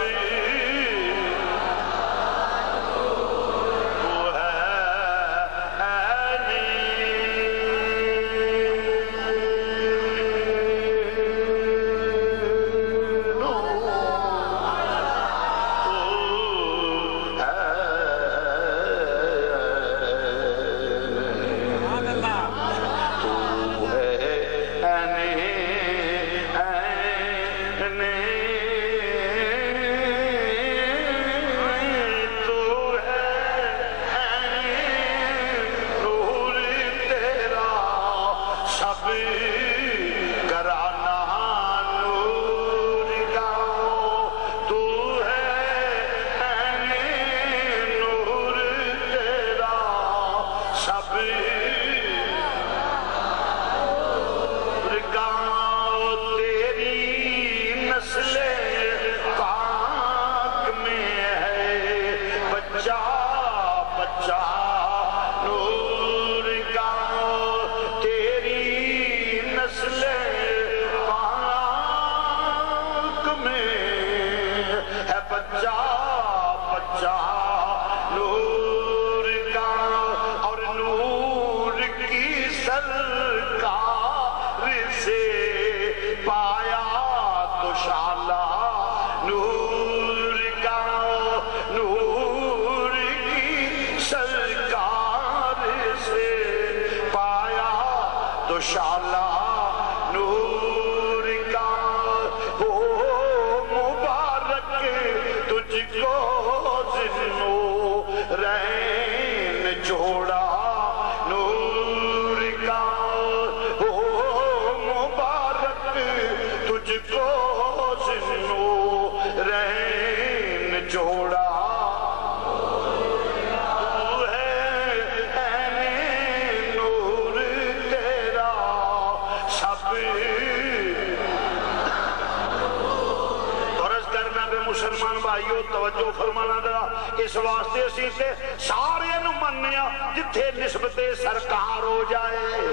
مسلمان بھائیو توجہ فرمانا دا اس واسطے اسی سے سارے نو منیا جتھے نسبت سرکار ہو جائے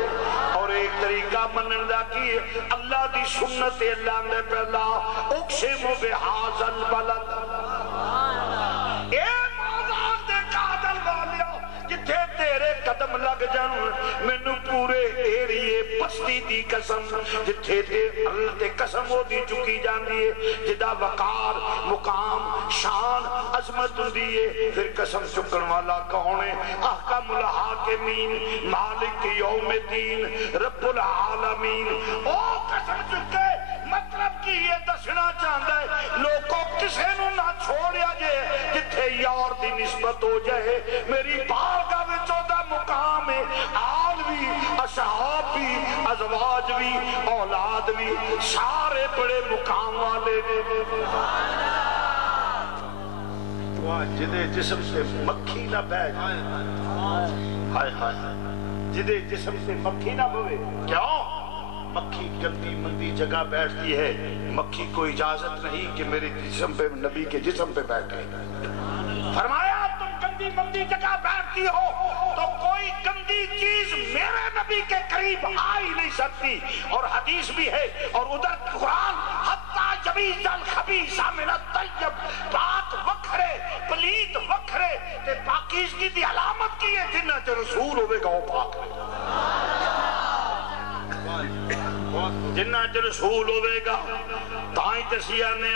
اور ایک طریقہ منن دا کی اللہ دی سنت اللہ نے پہلا اقسم بہذا البلد اے بازار دے قادل والیا جتھے تیرے قدم لگ جان مینوں پورے ایریے بستی دی قسم جتھے اللہ تے قسم ہو دی چکی جاندی ہے جدا وقار مقام شان عظمت ہوندی ہے پھر قسم چکن والا کون ہے احکم الحاکمین مالک یوم الدین رب العالمین او قسم چکے مطلب کی یہ دسنا چاہتا ہے لوگوں کسے نو نہ چھوڑیا جے جتھے یار دی نسبت ہو جائے میری بارگاہ وچوں دا مقام ہے آل بھی اصحاب بھی ازواج بھی اولاد بھی سارے بڑے مقام والے نے جدے جسم سے مکھی نہ بیٹھ ہائے ہائے جدے جسم سے مکھی نہ بوے کیوں مکھی گندی مندی جگہ بیٹھتی ہے مکھی کو اجازت نہیں کہ میرے جسم پہ نبی کے جسم پہ بیٹھے فرمایا تم گندی مندی جگہ بیٹھتی ہو تو کوئی گندی چیز میرے نبی کے قریب آ ہی نہیں سکتی اور حدیث بھی ہے اور ادھر قرآن حتی جبیز الخبیث من الطیب پاک وکھرے پلیت وکھرے تے پاکیزگی دی علامت کی ہے جنہ تے رسول ہوئے گا وہ پاک جنہ تے رسول ہوئے گا تائیں تسیانے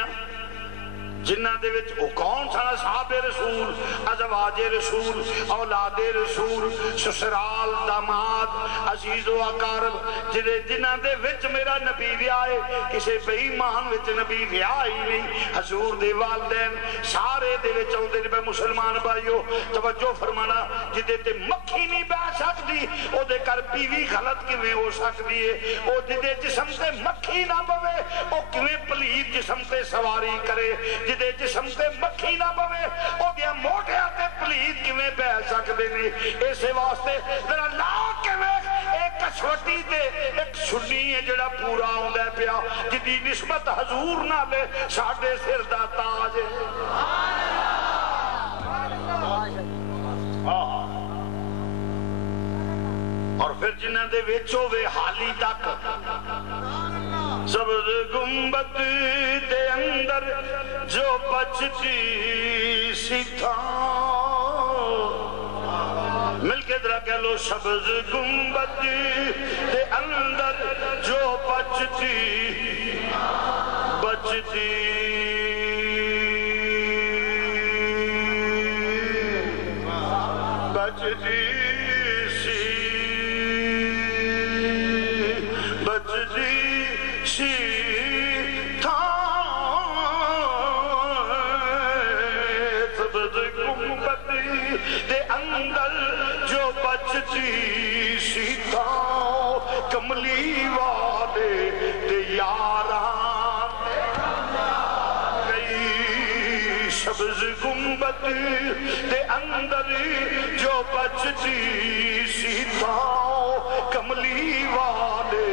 جنہ دے وچ او کون سا صحاب رسول ازواج رسول اولاد رسول سسرال داماد عزیز و اقارب جنہ دے وچ میرا نبی ویائے کسے بے ایمان وچ نبی ویائے ہی نہیں حضور دے والدین سارے دے وچ ہوندے نے مسلمان بھائیو توجہ فرمانا جدے تے مکھی نہیں بیٹھ سکتی او دے کر بیوی غلط کیویں ہو سکتی ہے او جدے جسم تے مکھی نہ بوے او کیویں پلیت جسم تے سواری کرے جدے جسم تے مکھی نہ بوے او دیا موٹیا تے پلیت کیویں بیٹھ سکتے نہیں اسے واسطے ذرا لا کے ویکھ ایک کسوٹی تے ایک سنی ہے جڑا پورا ہوندہ پیا جدی نسبت حضور نہ لے ساڑھے سر دا تاج ہے اور پھر جنہ دے ویچو وے حالی تک سبز گنبد دے اندر جو بچتی سی تھا مل کے درہ کہہ لو سبز گنبد دے اندر جو بچتی سی تھا سبز گنبد دے اندر جو بچتی سی تھا کملی والے دے یاران گئی سبز گنبد دے اندر جو بچتی سی تھا کملی والے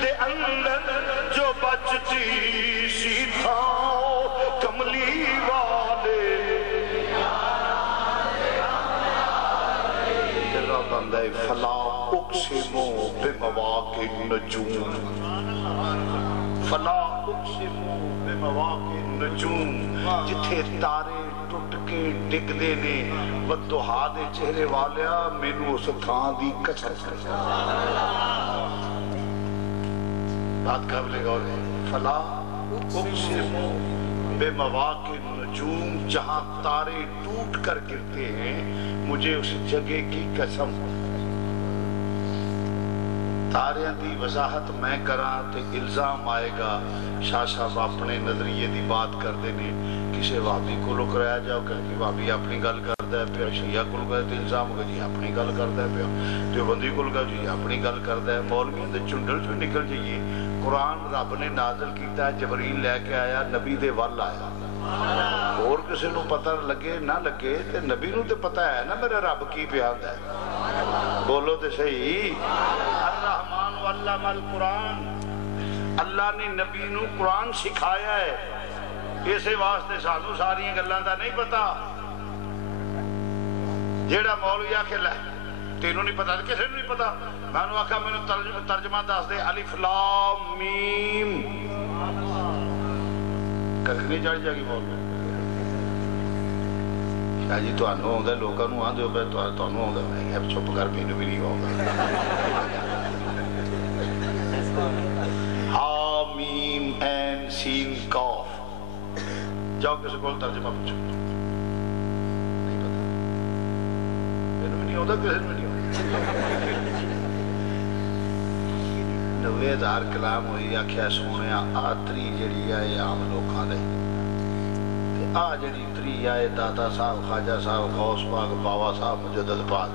دے اندر جو بچتی سی تھا کملی والے رب اندہ فلا اقسمو بمواقع النجوم فلا اقسمو بمواقع النجوم جتھے تارے ٹوٹ کے ڈگ دے نے بددعا دے چہرے والیا مینوں اس تھان دی قسم بات قابل غور ہے فلا اقسم بے مواقع النجوم جہاں تارے ٹوٹ کر گرتے ہیں مجھے اس جگہ کی قسم تاریاں دی وضاحت میں کراں تے الزام آئے گا شاہ صاحب اپنے نظریے دی بات کر دینے کسے وابی کو لو کرایا جاؤ کہ وابی اپنی گل کردہ ہے پیا شیعہ کو لو کرایا تے الزام ہوگا جی اپنی گل کردہ ہے پیا دیوبندی کو لو کرایا جی اپنی گل کردہ ہے مولویوں دے چنڈل جو نکل جائیے قرآن رب نے نازل کیتا ہے جبریل لے کے آیا نبی دے وال آیا اور کسی نو پتہ لگے نہ لگے تے نبی نو تے پتہ ہے نا میرا رب کی پیاد ہے بولو تے صحیح الرحمن واللہ القرآن اللہ نے نبی نو قرآن سکھایا ہے اسے واسطے سانو ساری گلاں دا نہیں پتا جیڑا مولوی آکھے لے تینوں نہیں پتا کسی نو نہیں پتا میں نے آکھا میں نے ترجمہ دس دے الف لام میم ککھ نہیں چڑھ جائے گی مولوی شاہ جی تو آنو ہوندہ لوگاں نو آن دیو پہ تو آنو ہوندہ میں اب چھپ کر مینو بھی نہیں ہوگا حامیم این سین کاف جاؤ کسی کو ترجمہ پوچھو نہیں پتا مینو بھی نہیں ہوتا کسی میں نہیں ہوتا 90,000 کلام ہوئی آکھیا سونے آتری جڑی آئے عام لوکاں دے آ جڑی تری آئے داتا صاحب خواجہ صاحب غوث پاک باوا صاحب مجدد پاک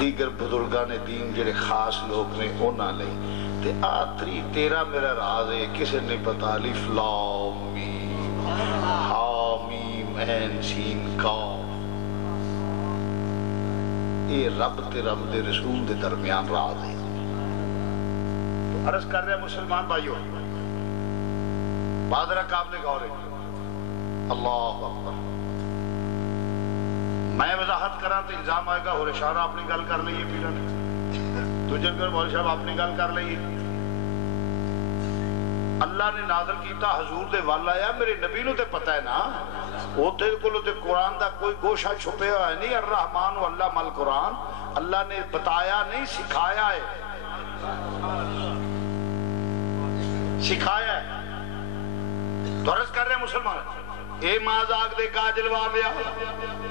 دیگر بزرگان دین جڑے خاص لوگ نے اونا لئی تے آتری تیرا میرا راز ہے کسے نہیں پتا الف لام میم حامیم این سین کاف یہ رب تے رب دے رسول دے درمیان راز ہے تو عرض کر رہے مسلمان بھائیو بادرہ قابل غور ہے اللہ اکبر میں وضاحت کرا تو الزام آئے گا اور اشارہ اپنی گل کر لئیے پیرا نے تو جن کر مول صاحب اپنی گل کر لئیے اللہ نے نازل کیتا حضور دے والا آیا میرے نبی نو تے پتہ ہے نا وہ تے کلو تے قرآن دا کوئی گوشہ چھپے ہوا ہے نہیں الرحمن واللہ مل قرآن اللہ نے بتایا نہیں سکھایا ہے سکھایا ہے تو عرض کر رہے ہیں مسلمان اے مازاق دے کاجل والیا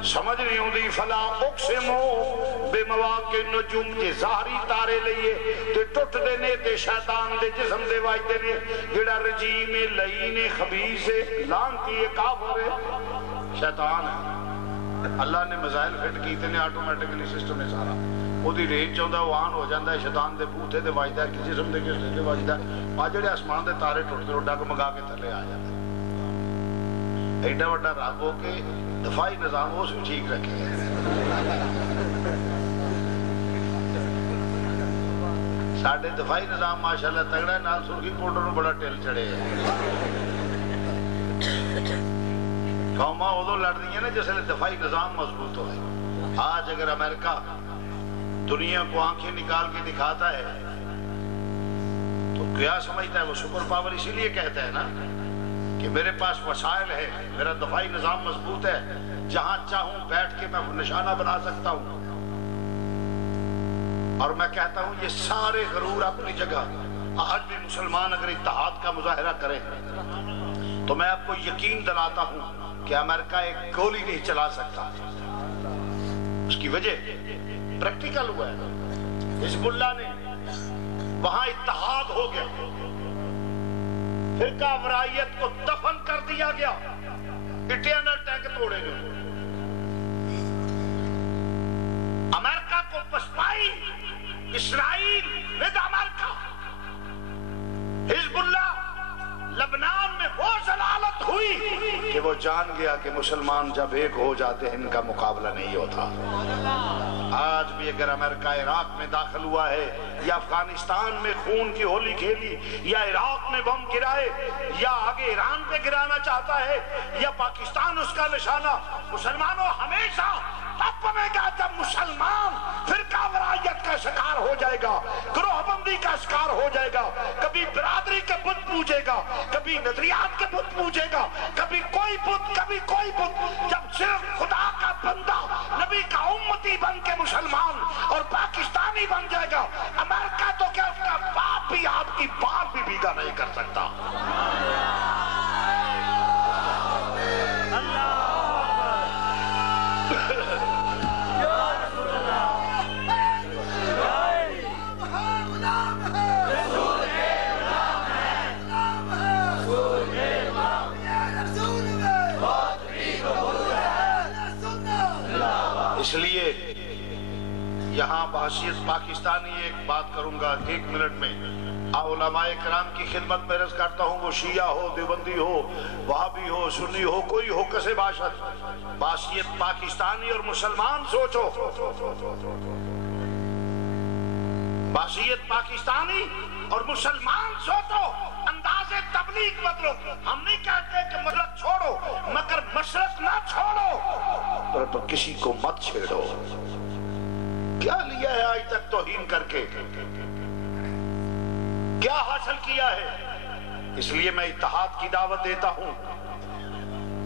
سمجھ نہیں ہوں دی فلا اقسمو بے مواقع نجوم کے ظاہری تارے لئیے تے ٹوٹ دے نے تے شیطان دے جسم دے واجدے نے جڑا رجیم لعین خبیث لعنتی کافر شیطان ہے اللہ نے میزائل فٹ کیتے نے آٹومیٹکلی سسٹم ہے سارا وہ دی رینج چاہتا وہ آن ہو جاتا ہے شیطان دے بوتھے دے واجدہ ہے جسم دے کس دے واجدہ ہے آج جڑے آسمان دے تارے ٹوٹتے وہ ڈگ مگا کے تھلے آ جاتے ہیں ایڈا وڈا رب ہو کے دفاعی نظام اس بھی ٹھیک رکھے ساڑھے دفاعی نظام ماشاءاللہ تگڑا ہے نال سرخی پوڈر میں بڑا ٹیل چڑھے ہیں قومہ ادھو لڑ دی ہیں نا جس لئے دفاعی نظام مضبوط ہو ہے آج اگر امریکہ دنیا کو آنکھیں نکال کے دکھاتا ہے تو کیا سمجھتا ہے وہ سپر پاور اسی لیے کہتا ہے نا کہ میرے پاس وسائل ہے میرا دفاعی نظام مضبوط ہے جہاں چاہوں بیٹھ کے میں نشانہ بنا سکتا ہوں اور میں کہتا ہوں یہ سارے غرور اپنی جگہ آج بھی مسلمان اگر اتحاد کا مظاہرہ کریں تو میں آپ کو یقین دلاتا ہوں کہ امریکہ ایک گولی نہیں چلا سکتا اس کی وجہ پریکٹیکل ہوا ہے حزب اللہ نے وہاں اتحاد ہو گیا فرقہ ورائیت کو دفن کر دیا گیا انٹرنل ٹینک توڑے گئے امریکہ کو پسپائی اسرائیل ود امریکہ حزب اللہ لبنان میں وہ ضلالت ہوئی کہ وہ جان گیا کہ مسلمان جب ایک ہو جاتے ہیں ان کا مقابلہ نہیں ہوتا آج بھی اگر امریکہ عراق میں داخل ہوا ہے یا افغانستان میں خون کی ہولی کھیلی یا عراق میں بم گرائے یا آگے ایران پہ گرانا چاہتا ہے یا پاکستان اس کا نشانہ مسلمانوں ہمیشہ تب بنے گا جب مسلمان فرقہ ورائیت کا شکار ہو جائے گا گروہ بندی کا شکار ہو جائے گا کبھی برادری کے بت پوجے گا کبھی نظریات کے بت پوجے گا کبھی کوئی بت جب صرف خدا کا بندہ نبی کا امتی بن کے مسلمان اور پاکستانی بن جائے گا امریکہ تو کیا اس کا باپ بھی آپ کی بات بھی بیگا نہیں کر سکتا اس لیے یہاں بحثیت پاکستانی ایک بات کروں گا 1 منٹ میں علماء کرام کی خدمت میں عرض کرتا ہوں وہ شیعہ ہو دیوبندی ہو وہابی ہو سنی ہو کوئی ہو کسے باشد بحثیت پاکستانی اور مسلمان سوچو بحثیت پاکستانی اور مسلمان سوچو انداز تبلیغ بدلو ہم نہیں کہتے کہ مشرق چھوڑو مگر مشرق نہ چھوڑو تو کسی کو مت چھیڑو کیا لیا ہے آج تک توہین کر کے کیا حاصل کیا ہے اس لیے میں اتحاد کی دعوت دیتا ہوں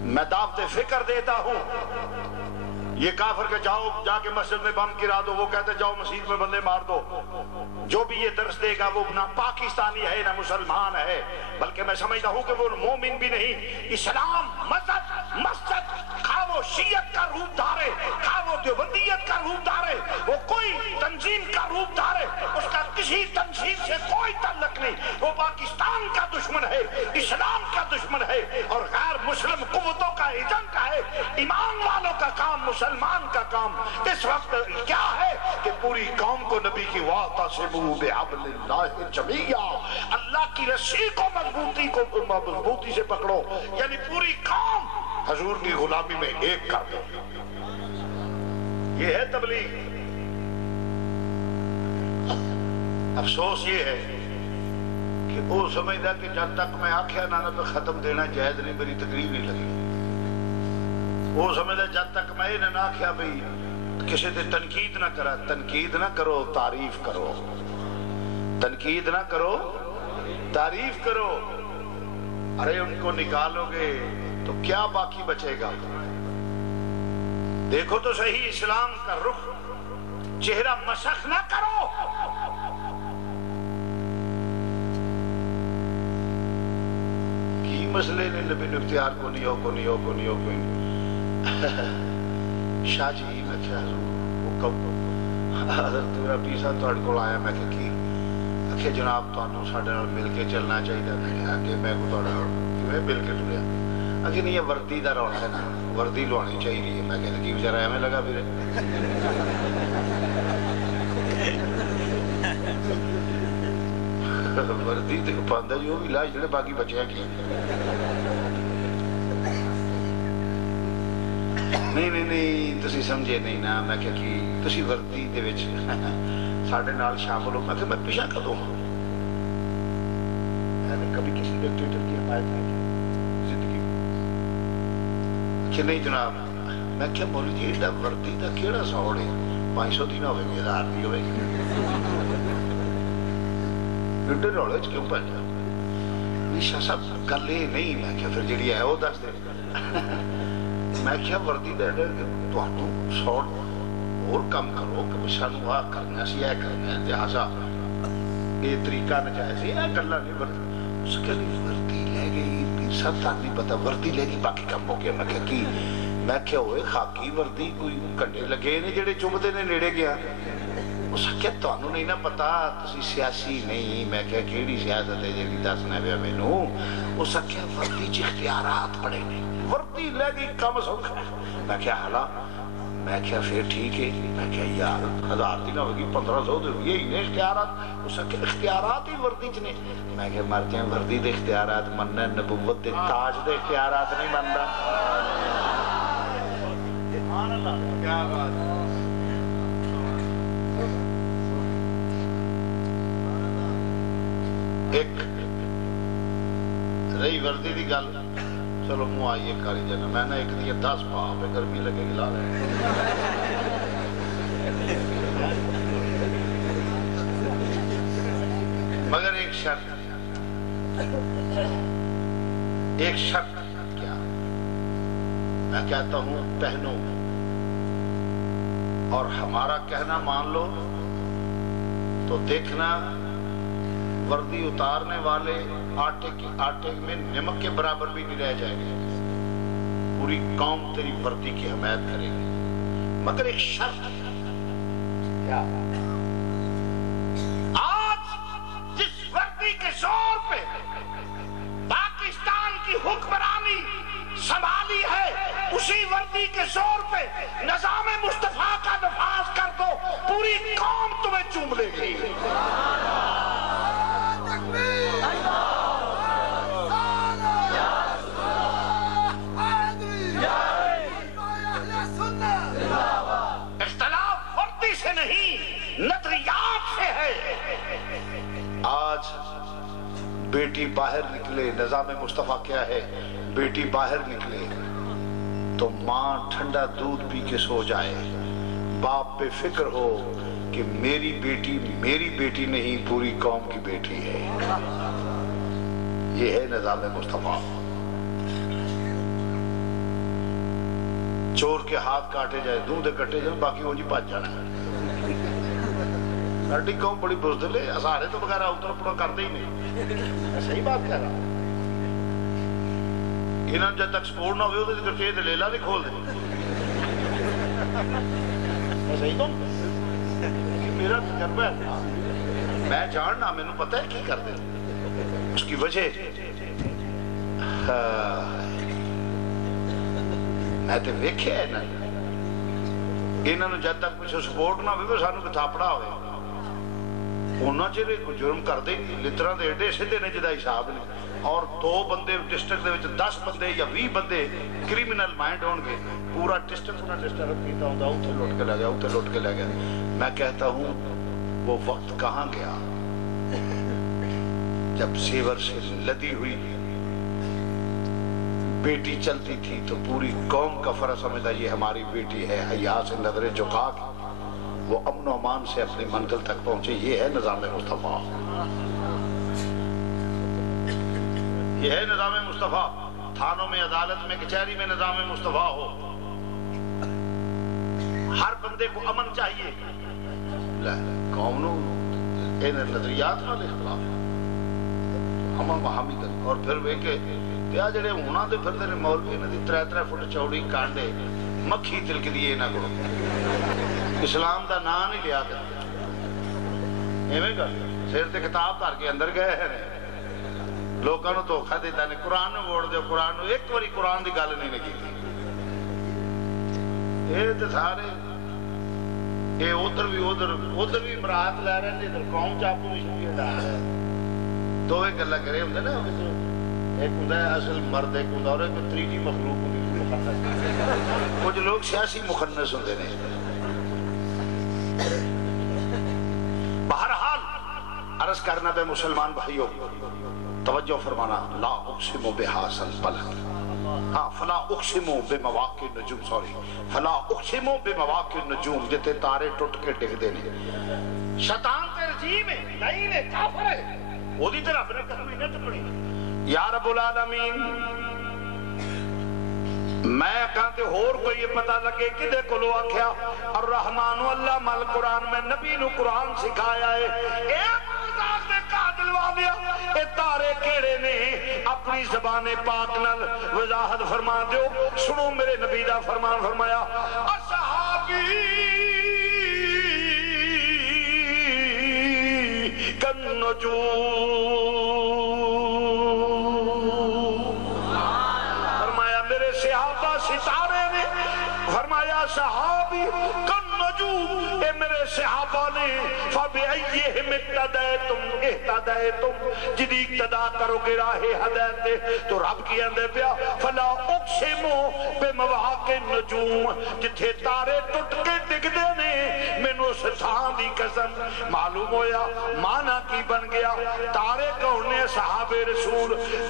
میں دعوت فکر دیتا ہوں یہ کافر کے جاؤ جا کے مسجد میں بم گرا دو وہ کہتے جاؤ مسجد میں بندے مار دو جو بھی یہ درس دے گا وہ نہ پاکستانی ہے نہ مسلمان ہے بلکہ میں سمجھتا ہوں کہ وہ مومن بھی نہیں اسلام مذہب مسجد خواہ وہ شیعت کا روپ دھارے خواہ وہ دیوبندیت کا روپ دھارے وہ کوئی تنظیم کا روپ دھارے اس کا کسی تنظیم سے کوئی تعلق نہیں وہ پاکستان کا دشمن ہے اسلام کا دشمن ہے اور غیر مسلم قوتوں کا ایجنٹ ہے ایمان والوں کا کام مسلمان کا کام اس وقت کیا ہے کہ پوری قوم کو نبی کی واعتصموا بحبل اللہ جمیعا اللہ کی رسی کو مضبوطی سے پکڑو یعنی پوری قوم حضور کی غلامی میں ایک کر دو یہ ہے تبلیغ افسوس یہ ہے کہ وہ سمجھتا کہ جب تک میں آکھیا نہ تو ختم دینا جائز نہیں میری تقریر نہیں لگی وہ سمجھتا جب تک میں نہ آکھیا بھئی کسی دے تنقید نہ کرا تنقید نہ کرو تعریف کرو تنقید نہ کرو تعریف کرو ارے ان کو نکالو گے تو کیا باقی بچے گا دیکھو تو صحیح اسلام کا رخ چہرہ مسخ نہ کرو کی مسئلے نے نبی اختیار کو نہیں ہو شاہ جی میں کیا حضور وہ کب حضرت میرا پیسا تو اڑکول آیا میں کہ کہ جناب تانوں ساڈے نال مل کے چلنا چاہیے. کہ میں کو تہاڈے نال کیویں مل کے ٹریا؟ کہ نہیں یہ وردی دا رولا ہے نا, وردی لوانی چاہیے. میں کہ کی بیچارہ ایویں لگا پھر وردی تے پاندا جو بھی لاش جڑے باقی بچیاں کی نہیں تسی سمجھے نہیں نا. میں کہ کی تسی وردی دے وچ ساڈے نال شامل ہو. میں کہ میں پیچھے کدوں ہوں؟ میں نے کبھی کسی ڈکٹیٹر کی حمایت نہیں کی زندگی میں. کہ نہیں جناب. میں کہ مولوی جی ایڈا وردی دا کیڑا سوڑ ہے؟ 500 دی نہ ہوے گی, 1000 دی ہوے گی. ایڈے رولے چ کیوں پہ جا؟ شاہ صاحب گل یہ نہیں. میں کہ پھر جڑی ہے وہ دس دے. میں کیا وردی دے تہاڈوں سوڑ اور کم کرو کہ سانو آ کرنا سی, اے کرنا ہے, لہٰذا یہ طریقہ نجائز ہے. یہ گلاں نہیں. وردی اس کے لیے وردی لے گئی پیر صاحب, تھا نہیں پتا وردی لے گئی باقی کم ہو گیا. میں کہ کی؟ میں کیا ہوئے خاکی وردی کوئی کنڈے لگے نے جڑے چبھدے نے نیڑے گیا. اس کہ تانوں نہیں نہ پتا, تسی سیاسی نہیں. میں کیا کیڑی سیاست ہے جیڑی دسنا پیا مینوں؟ اس کہ وردی چ اختیارات بڑے نے, وردی لے گئی کم سوکھا. میں کیا حالا؟ میں کیا پھر ٹھیک ہے. میں کیا یار 1000 دی نہ ہوگی 1500 دے ہوگی, یہی نے اختیارات. اس کہ اختیارات ہی وردی چ نے. میں کہ مر جائیں, وردی دے اختیارات مننا, نبوت دے تاج دے اختیارات نہیں مننا. سبحان اللہ, کیا بات ہے. ایک رہی وردی دی گل, چلو منہ آئیے کاری جانا. میں نے ایک دیا 10 پا پہ گرمی لگے گی لا رہے. مگر ایک شرط کیا؟ میں کہتا ہوں پہنو اور ہمارا کہنا مان لو تو دیکھنا وردی اتارنے والے آٹے میں نمک کے برابر بھی نہیں رہ جائیں گے. پوری قوم تیری وردی کی حمایت کرے گی. مگر ایک شرط کیا؟ آج جس وردی کے زور پہ پاکستان کی حکمرانی سنبھالی ہے, اسی وردی کے زور پہ نظام مصطفیٰ کا نفاذ کر دو, پوری قوم تمہیں چوم لے گی. آج بیٹی باہر نکلے, نظام مصطفیٰ کیا ہے, بیٹی باہر نکلے تو ماں ٹھنڈا دودھ پی کے سو جائے. باپ پہ فکر ہو کہ میری بیٹی نہیں, پوری قوم کی بیٹی ہے. یہ ہے نظام مصطفیٰ. چور کے ہاتھ کاٹے جائے, دودھ کٹے جائے, باقی وہ جی بچ جانا ہے. ساڈی قوم بڑی بزدل ہے, سارے تو بغیر اتر پڑا کرتے ہی نہیں. میں صحیح بات کہہ رہا ہوں. انہوں نے جب تک سپورٹ نہ ہوئے تو کرچے دلیلا نہیں کھول دیں. میں صحیح تو میرا تجربہ ہے, میں جاننا میں نے پتہ ہے کی کر دیں. اس کی وجہ میں تو ویکھیا ہے نا, انہوں نے جب تک پچھو سپورٹ نہ ہوئے سانو کو تھاپڑا ہوئے انہوں چیرے کو جرم کر دیں. لترہ دے ایڈے سدھے نے جدا حساب نے, اور 2 بندے ڈسٹرکٹ دے وچ 10 بندے یا 20 بندے کریمنل مائنڈ ہون گے, پورا ڈسٹرکٹ انہوں نے ڈسٹرکٹ کیتا ہوں اتھے لوٹ کے لے گیا, اتھے لوٹ کے لے گیا. میں کہتا ہوں وہ وقت کہاں گیا جب زیور سے لدی ہوئی بیٹی چلتی تھی تو پوری قوم کا فرض سمجھتا یہ ہماری بیٹی ہے, حیا سے نظریں جھکا کے وہ امن و امان سے اپنی منزل تک پہنچے. یہ ہے نظام مصطفیٰ, یہ ہے نظام مصطفیٰ. تھانوں میں, عدالت میں, کچہری میں نظام مصطفیٰ ہو. ہر بندے کو امن چاہیے. قوم نو نظریات نال اختلاف امن وہامی کر, اور پھر وہ کہ پیا جڑے ہونا تو پھر تیرے مولوی انہاں دی 3-3 فٹ چوڑی کانڈے مکھی تلک دی انہاں کو اسلام دا نام نہیں لیا کرتے. ایویں گل سر تے کتاب دھر کے اندر گئے ہیں لوکاں نوں دھوکا دیندا نے قرآن نوں ووٹ دیو قرآن نوں ایک واری قرآن دی گل نہیں کیتی اے تے سارے اے ادھر بھی مراد لے رہے ہیں ادھر قوم چاپو بھی شوی ادا ہے دو ایک گلا کرے ہوندے نا ایک ہوندا ہے اصل مرد ایک ہوندا اور ایک تریجی مخلوق ہوندی مخنث کچھ لوگ سیاسی مخنث ہوندے نے بہرحال عرض کرنا بے مسلمان بھائیوں توجہ فرمانا لا اقسم بہذا البلد ہاں فلا اقسم بمواقع النجوم فلا اقسم بمواقع النجوم جتے تارے ٹوٹ کے ڈگ دینے شیطان تے رجیم ہے لعین ہے کافر ہے وہ دی طرف نے قسم ہی نہ پڑی یا رب العالمین میں کہتے اور کوئی یہ پتہ لگے کہ دے کو لو آکھیا الرحمن علم القرآن میں نبی نو قرآن سکھایا ہے اے مزاق دے قاتل والیا اے تارے کیڑے نے اپنی زبان پاک نال وضاحت فرما دیو سنو میرے نبی دا فرمان فرمایا اصحابی کن نجوم فرمایا میرے صحابہ ستارے نے فرمایا صحابی کن نجوم اے میرے صحابہ نے فَبِعَيِّهِمْ اِقْتَدَيْتُمْ جدی اقتدا کرو گے راہ ہدایت تو رب کی اندے پیا فَلَا اُقْسِمُ بِمَوَاقِ النُّجُومِ جتھے تارے ٹوٹ کے ڈگ دے نے مینوں ستھان دی قسم معلوم ہویا معنی کی بن گیا تارے کون نے صحاب رسول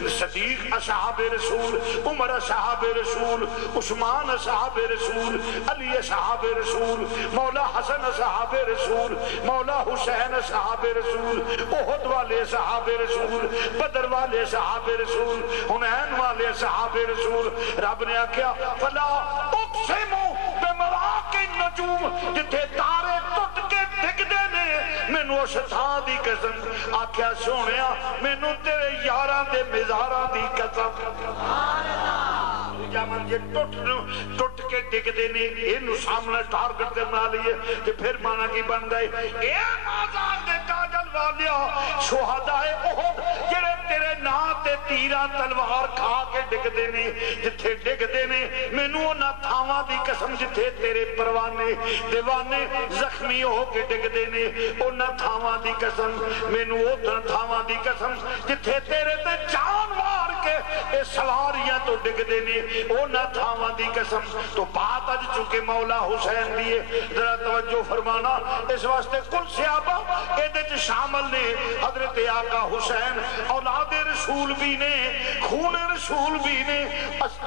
صدیق اصحاب رسول عمر اصحاب رسول عثمان اصحاب رسول علی اصحاب رسول مولا حسن اصحاب رسول مولا حسین اصحاب رسول احد والے صحاب رسول بدر والے صحاب رسول حنین والے صحاب رسول رب نے آکھیا فلا اقسم بمواقع النجوم جتھے تارے ٹوٹ کے ڈگ دے نے مینوں اس تھاں دی قسم آکھیا سونیا مینوں تیرے یاراں دے مزاراں دی قسم سبحان اللہ جامن جے ٹوٹ کے ڈگ دے نے اینو سامنے ٹارگٹ تے بنا لیے تے پھر مانا کی بن گئے اے مازار دے کاجل والیا شہداء احد جڑے تیرے نام تے تیرا تلوار کھا کے ڈگ دے نے جتھے ڈگ دے نے مینوں انہاں تھاواں دی قسم جتھے تیرے پروانے دیوانے زخمی ہو کے ڈگ دے نے انہاں تھاواں دی قسم مینوں اوتھاں تھاواں دی قسم جتھے تیرے تے جان وار کے اے سواریاں تو ڈگ دے نے انہاں تھاواں دی قسم تو بات اج چونکہ مولا حسین دیے ذرا توجہ فرمانا اس واسطے کل صحابہ ایدے چ شامل نے حضرت آقا حسین اولاد رسول بھی نے خون رسول بھی نے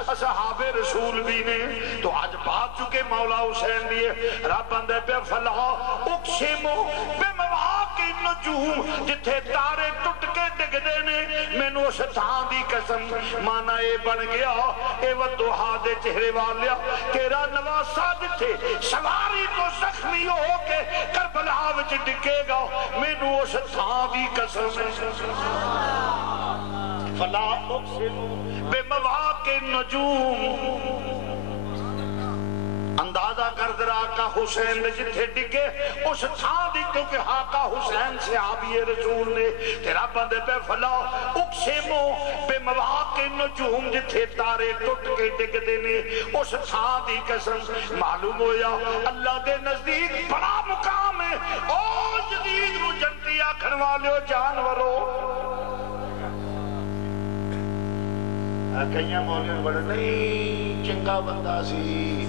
اصحاب رسول بھی نے تو آج بات چونکہ مولا حسین دیے رب اندے پہ فلا اقسم بمواقع النجوم جتھے تارے ٹوٹ کے ڈگ دے نے مینوں اس تھاں دی قسم مانا اے بن گیا اے ودوہا دے چہرے والیا تیرا نواسا جتھے سواری تو زخمی ہو کے کربلا وچ ڈگے گا مینوں اس تھاں دی قسم فلا اقسم بمواقع النجوم اندازہ کر در آقا حسین نے جتھے ڈگے اس تھاں دی کیونکہ آقا حسین صحابی رسول نے تیرا بندے پہ فلا اقسمو بے مواقع النجوم جتھے تارے ٹوٹ کے ڈگ دینے اس تھاں دی قسم معلوم ہویا اللہ دے نزدیک بڑا مقام ہے او جدید وہ جنتی آکھن والے جانوروں کئیاں مولیاں بڑے نہیں چنگا بندہ سی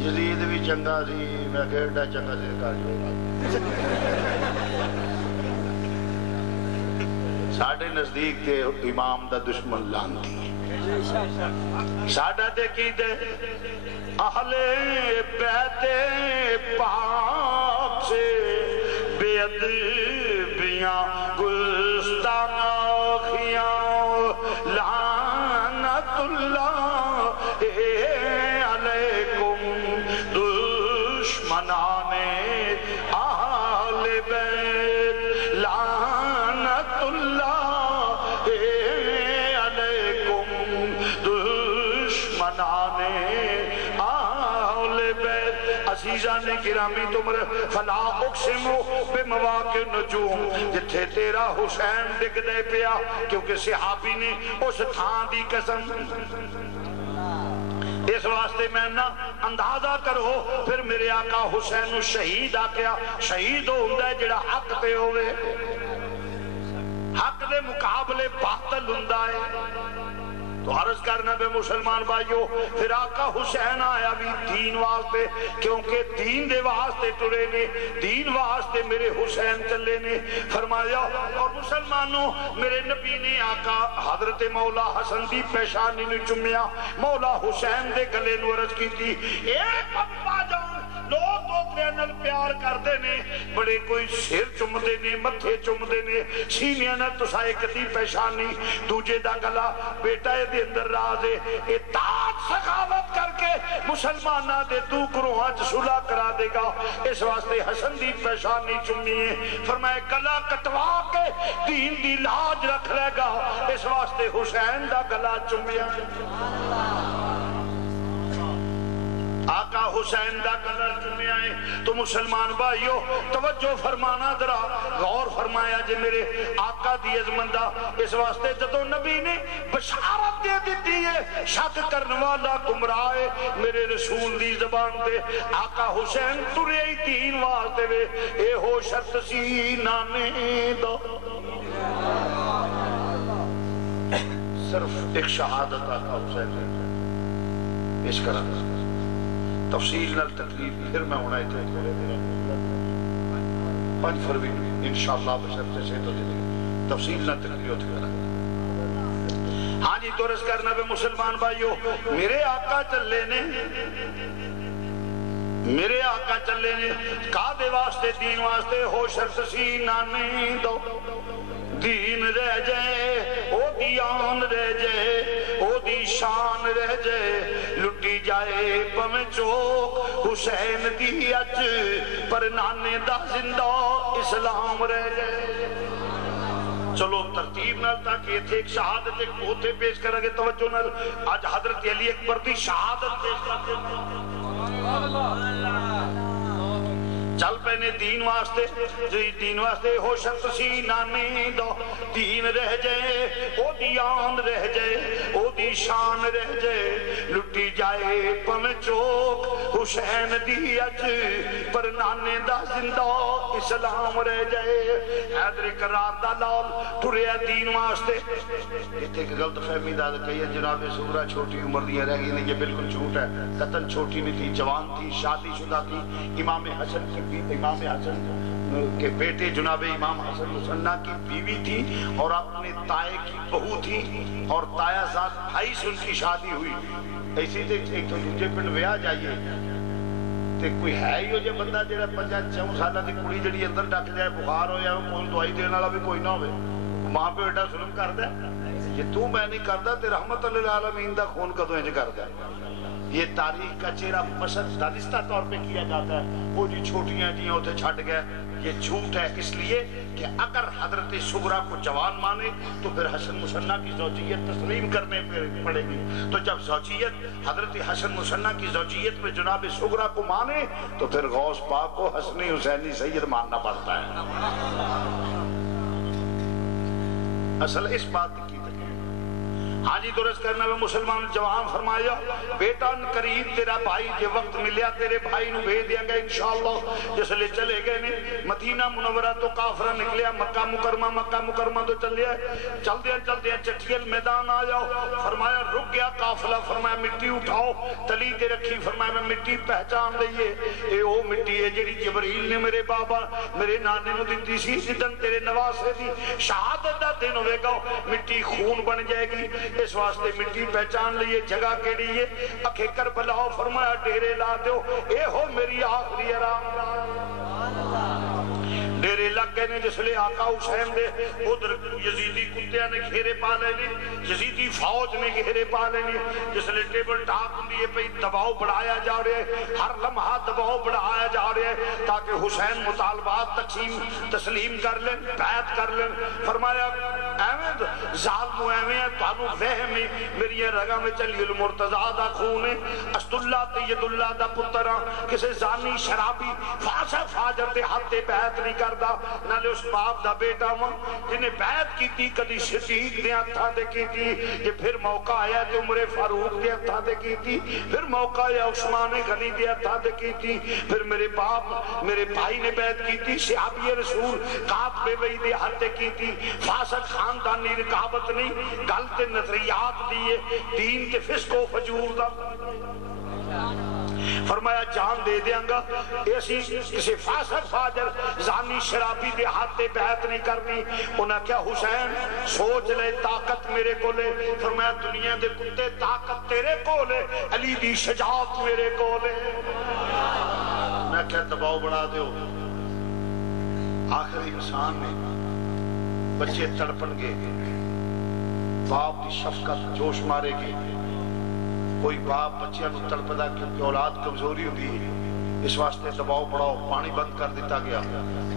جدید بھی چنگا سی میں کہڑا چنگا سی کار جو ساڑھے نزدیک تے امام دا دشمن لانتی ساڑھا دے کی دے اہل بیت پاک سے بے ادبیاں گستاخیاں لعنت اللہ علیکم دشمنان اہل بیت لعنت اللہ علیکم دشمنان اہل بیت عزیز عزیزان گرامی تمہر فلا اقسم بمواقع نجوم جتھے تیرا حسین ڈگ دے پیا کیونکہ صحابی نے اس تھان دی قسم اس واسطے میں نہ اندازہ کرو پھر میرے آقا حسین شہید آکیا شہید ہوندہ ہے جڑا حق پہ ہوئے حق دے مقابلے باطل ہوندہ ہے تو عرض کرنا بے مسلمان بھائیو پھر آقا حسین آیا بھی دین واسطے کیونکہ دین دے واسطے ٹرے نے دین واسطے میرے حسین چلے نے فرمایا اور مسلمانوں میرے نبی نے آقا حضرت مولا حسن دی پیشانی نے چمیا مولا حسین دے گلے نو عرض کی تھی ایک ابا جان لوگ دو ترینل پیار کر دینے بڑے کوئی سر چم دینے متھے چم دینے سینیاں نہ تسائے کتی پیشانی دوجے دا گلا بیٹا دے اندر راز ہے اطاعت سخاوت کر کے مسلمانہ دے تو کروہاں صلح کرا دے گا اس واسطے حسن دی پیشانی چمی ہے فرمائے گلا کٹوا کے دین دی لاج رکھ لے گا اس واسطے حسین دا گلا چمیا آقا حسین دا گلا چمیا ہے تو مسلمان بھائیو توجہ فرمانا ذرا غور فرمایا جے میرے آقا دی عظمتہ اس واسطے جدو نبی نے بشارت دے دیتی ہے شک کرنے والا گمراہ ہے میرے رسول دی زبان دے آقا حسین ترے ہی دین واسطے وے اے ہو شرط سی نانے دو صرف ایک شہادت آقا حسین نے پیش کرا تفصیل نال تقریر پھر میں ہونا ہے تھے 5 فروری انشاءاللہ بشرط سے تو تفصیل نال تقریر ہوتی کرا ہاں جی تو رس کرنا بے مسلمان بھائیو میرے آقا چلے نے میرے آقا چلے نے کعبے واسطے دین واسطے ہو شرط سی نانے دو دین رہ جائے او دی آن رہ جائے او دی شان رہ جائے لٹی جائے پمیں چوک حسین دی اچ پر نانے دا زندہ اسلام رہ جائے چلو ترتیب نہ تاکہ یہ تھے ایک شہادت ایک بہتے پیش کر گے توجہ نہ آج حضرت علی اکبر دی شہادت پیش کر چل پہنے دین واسطے جی دین واسطے ہو شرط سی نانے دو دین رہ جائے او دی آن رہ جائے او دی شان رہ جائے لٹی جائے پمیں چوک حسین دی اج پر نانے دا زندہ اسلام رہ جائے حیدر کرار دا لال ٹریا دین واسطے اتھے کہ غلط فہمی دا کہی جناب سغرا چھوٹی عمر دیا رہ گئی نہیں یہ بالکل جھوٹ ہے قطن چھوٹی نہیں تھی جوان تھی شادی شدہ تھی امام حسن کی امام حسن کے بیٹے جناب امام حسن مسنہ کی بیوی تھی اور اپنے تائے کی بہو تھی اور تایا ساتھ بھائی سے ان کی شادی ہوئی ایسی تے ایک تو دوجے پنڈ ویا جائیے تے کوئی ہے ہی ہو جے بندہ جڑا 5-6 سالہ دی کڑی جڑی اندر ڈک جائے بخار ہو یا کوئی دوائی دینے والا بھی کوئی نہ ہوئے ماں پہ ایڈا ظلم کردا ہے یہ تو میں نہیں کردا تے رحمت للعالمین دا خون کدوں انج کردا ہے یہ تاریخ کا چہرہ مشہد دانستہ طور پہ کیا جاتا ہے وہ جی چھوٹیاں جی ہوتے چھٹ گئے یہ جھوٹ ہے اس لیے کہ اگر حضرت صغرا کو جوان مانے تو پھر حسن مسنہ کی زوجیت تسلیم کرنے پڑے گی تو جب زوجیت حضرت حسن مسنہ کی زوجیت میں جناب صغرا کو مانے تو پھر غوث پاک کو حسنی حسینی سید ماننا پڑتا ہے اصل اس بات کی ہاں جی درست کرنا میں مسلمان جوان فرمایا بیٹا قریب تیرا بھائی جے وقت ملیا تیرے بھائی نو بھیج دیا گا انشاءاللہ جس لئے چلے گئے نے مدینہ منورہ تو کافرہ نکلیا مکہ مکرمہ تو چل دیا چٹھیل میدان آیا فرمایا رک گیا قافلہ فرمایا مٹی اٹھاؤ تلی دے رکھی فرمایا میں مٹی پہچان لئیے اے او مٹی ہے جڑی جبریل نے میرے بابا میرے نانے نو دیتی سی جدن تیرے نواسے دی شہادت دا دن ہوئے گا مٹی خون بن جائے گی اس واسطے مٹی پہچان لئیے جگہ کے لیے اکھے کربلا فرمایا ڈیرے لا دیو اے ہو میری آخری آرام ڈیرے لگ گئے نے جس لئے آقا حسین دے ادھر یزیدی کتیاں نے گھیرے پا لینے یزیدی فوج نے گھیرے پا لینے جس لئے ٹیبل ٹاپ دیئے پہ دباؤ بڑھایا جا رہے ہیں ہر لمحہ دباؤ بڑھایا جا رہے ہیں تاکہ حسین مطالبات تسلیم کر لیں بیعت کر لیں فرمایا ایویں ظالمو ایویں ہے تانوں وہم ہے میری رگاں وچ علی المرتضیٰ دا خون ہے اسداللہ طید اللہ دا پتر ہاں کسے زانی شرابی فاسق فاجر دے ہاتھ تے بیعت نہیں کردا نالے اس باپ دا بیٹا ہاں جنہیں بیعت کیتی کدی صدیق دے ہتھاں تے کیتی جے پھر موقع آیا تے عمر فاروق دے ہتھاں تے کیتی پھر موقع آیا عثمان غنی دے ہتھاں تے کیتی پھر میرے باپ میرے بھائی نے بیعت کیتی صحابی رسول کعب بے وئی دے ہتھ تے کیتی فاسق خاندانی رکابت نہیں گل تے نظریات دیئے دین تے فسق و فجور دا فرمایا جان دے دیاں گا ایسی کسی فاسق فاجر زانی شرابی دے ہاتھ تے بیعت نہیں کرنی انہاں کیا حسین سوچ لے طاقت میرے کو لے فرمایا دنیا دے کتے طاقت تیرے کو لے علی دی شجاعت میرے کو لے میں کیا دباؤ بڑھا دیو آخری انسان نے بچے تڑپن گے باپ کی شفقت جوش مارے گی کوئی باپ بچیاں نو تڑپدا کیونکہ اولاد کمزوری ہوتی ہے اس واسطے دباؤ پڑاؤ پانی بند کر دیتا گیا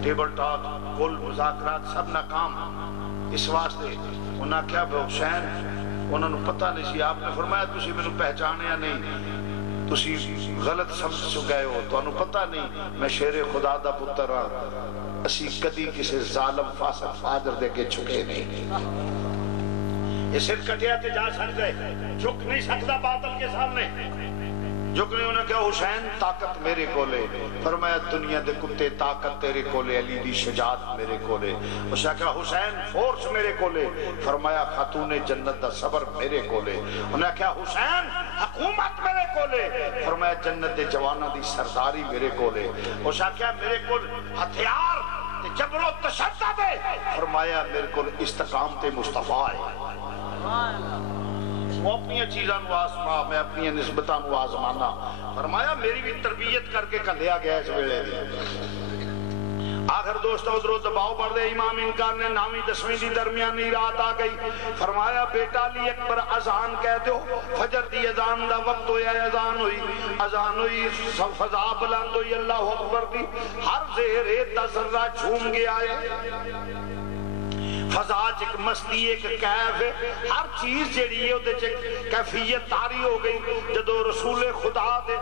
ٹیبل ٹاک کل مذاکرات سب ناکام اس واسطے انہاں کیا حسین انہوں نے پتہ نہیں سی آپ نے فرمایا تسی میں پہچانیا نہیں تسی غلط سمجھ چکے ہو تو انہوں پتہ نہیں میں شیر خدا دا پتر ہاں اسی کدی کسی ظالم فاسق فاجر دے کے چھکے نہیں یہ سر کٹیا تے جا سکتا ہے جھک نہیں سکتا باطل کے سامنے جھک نہیں انہیں کہا حسین طاقت میرے کو لے فرمایا دنیا دے کتے طاقت تیرے کو لے علی دی شجاعت میرے کو لے اس نے کہا حسین فورس میرے کو لے فرمایا خاتون جنت دا صبر میرے کو لے انہیں کہا حسین حکومت میرے کو لے فرمایا جنت دے جوانہ دی سرداری میرے کو لے اس نے کہا میرے کو ہتھیار جبر و تشدد ہے فرمایا میرے کو استقامت مصطفیٰ ہے وہ اپنی چیزاں نو آزما میں اپنی نسبتاں نو آزمانا فرمایا میری بھی تربیت کر کے کلیا گیا اس ویلے آخر دوستو ادھر دباؤ پڑھ دے امام انکار نے 9ویں 10ویں دی درمیانی رات آ گئی فرمایا بیٹا علی اکبر اذان کہہ دو فجر دی اذان دا وقت ہویا اذان ہوئی فضا بلند ہوئی اللہ اکبر دی ہر زہرے دا ذرہ جھوم گیا ہے فضا ایک مستی ایک کیف ہے ہر چیز جڑی ہے وہ کیفیت تاری ہو گئی جدو رسول خدا دے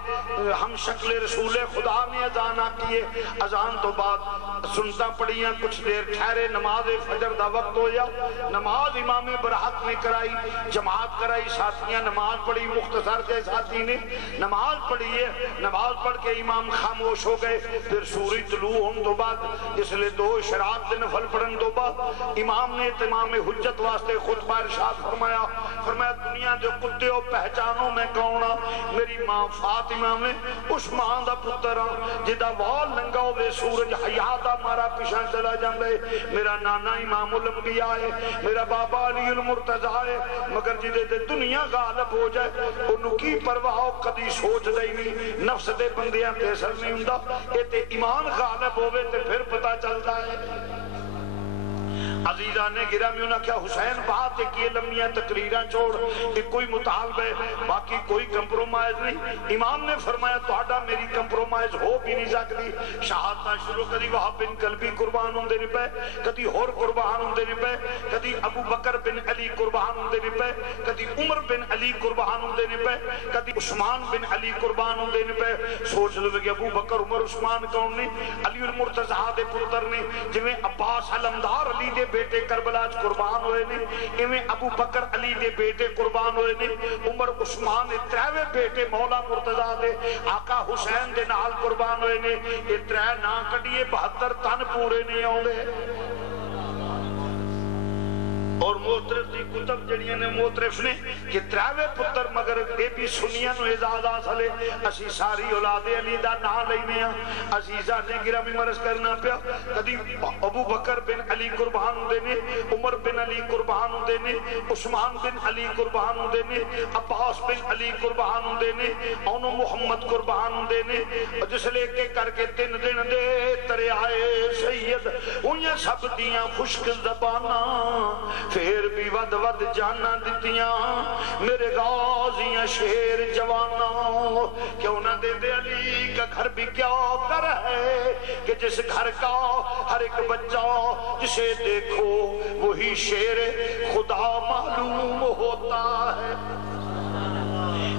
ہم شکل رسول خدا نے اذان آکی ہے اذان تو بعد سنتا پڑیاں کچھ دیر ٹھہرے نماز فجر دا وقت ہو یا نماز امام برحق نے کرائی جماعت کرائی ساتھیاں نماز پڑھی مختصر کے ساتھی نے نماز پڑھی ہے نماز پڑھ کے امام خاموش ہو گئے پھر سورج طلوع ہونے تو بعد اس لئے 2 اشراق دے نفل پڑھن تو بعد امام نے تمام حجت واسطے خطبہ ارشاد فرمایا دنیا دے کتے ہو پہچانو میں کونہ میری ماں فاطمہ میں اس ماں دا پتر جدہ وال ننگا ہوئے سورج حیاتہ مارا پیشان چلا جاندے میرا نانا امام الانبیاء ہے میرا بابا علی المرتضیٰ ہے مگر جدے دے دنیا غالب ہو جائے انہوں کی پرواہ کدی سوچ دے نہیں نفس دے بندیاں تے سر نہیں ہوندہ اے ایمان غالب ہوئے تے پھر پتہ چلتا ہے عزیزہ نے گرامی انہا کیا حسین بات ہے کہ لمحیاں تقریران چھوڑ کہ کوئی مطالبہ ہے باقی کوئی کمپرومائز نہیں امام نے فرمایا تو آڈا میری کمپرومائز ہو بھی نہیں سکتی شہادتہ شروع کدی وہاں بن قلبی قربان ہوں دینے پہ کدی ہور قربان ہوں دینے پہ کدی ابو بکر بن علی قربان ہوں دینے پہ کدی عمر بن علی قربان ہوں دینے پہ کدی عثمان بن علی قربان ہوں دینے پہ سوچ لو کہ ابو بکر عمر عثمان کون نے علی المرتضیٰ دے پتر نے جویں عباس علمدار علی دے بیٹے کربلا قربان ہوئے نے ایویں ابو بکر علی دے بیٹے قربان ہوئے نے عمر عثمان دے 3 بیٹے مولا مرتضیٰ دے آقا حسین دے نال قربان ہوئے نے یہ 3 نا کڈیے 72 تن پورے نہیں آؤندے اور موترف دی کتب جڑیاں نے موترف نے کہ 3 پتر مگر اے بھی سنیاں نو اعزاز حاصل ہے اسی ساری اولاد علی دا نا لینے ہیں عزیزہ نے گرامی مرض کرنا پیا کدی ابو بکر بن علی قربان دینے عمر بن علی قربان دینے عثمان بن علی قربان دینے عباس بن علی قربان دینے اونو محمد قربان دینے جس لے کے کر کے 3 دن دے ترے آئے سید انہیں سب دیاں خشک زبانہ شیر بھی ود ود جانا دیتیاں میرے غازیاں شیر جوانا کیوں نہ دے دے علی کا گھر بھی کیا کر ہے کہ جس گھر کا ہر ایک بچہ جسے دیکھو وہی شیر خدا معلوم ہوتا ہے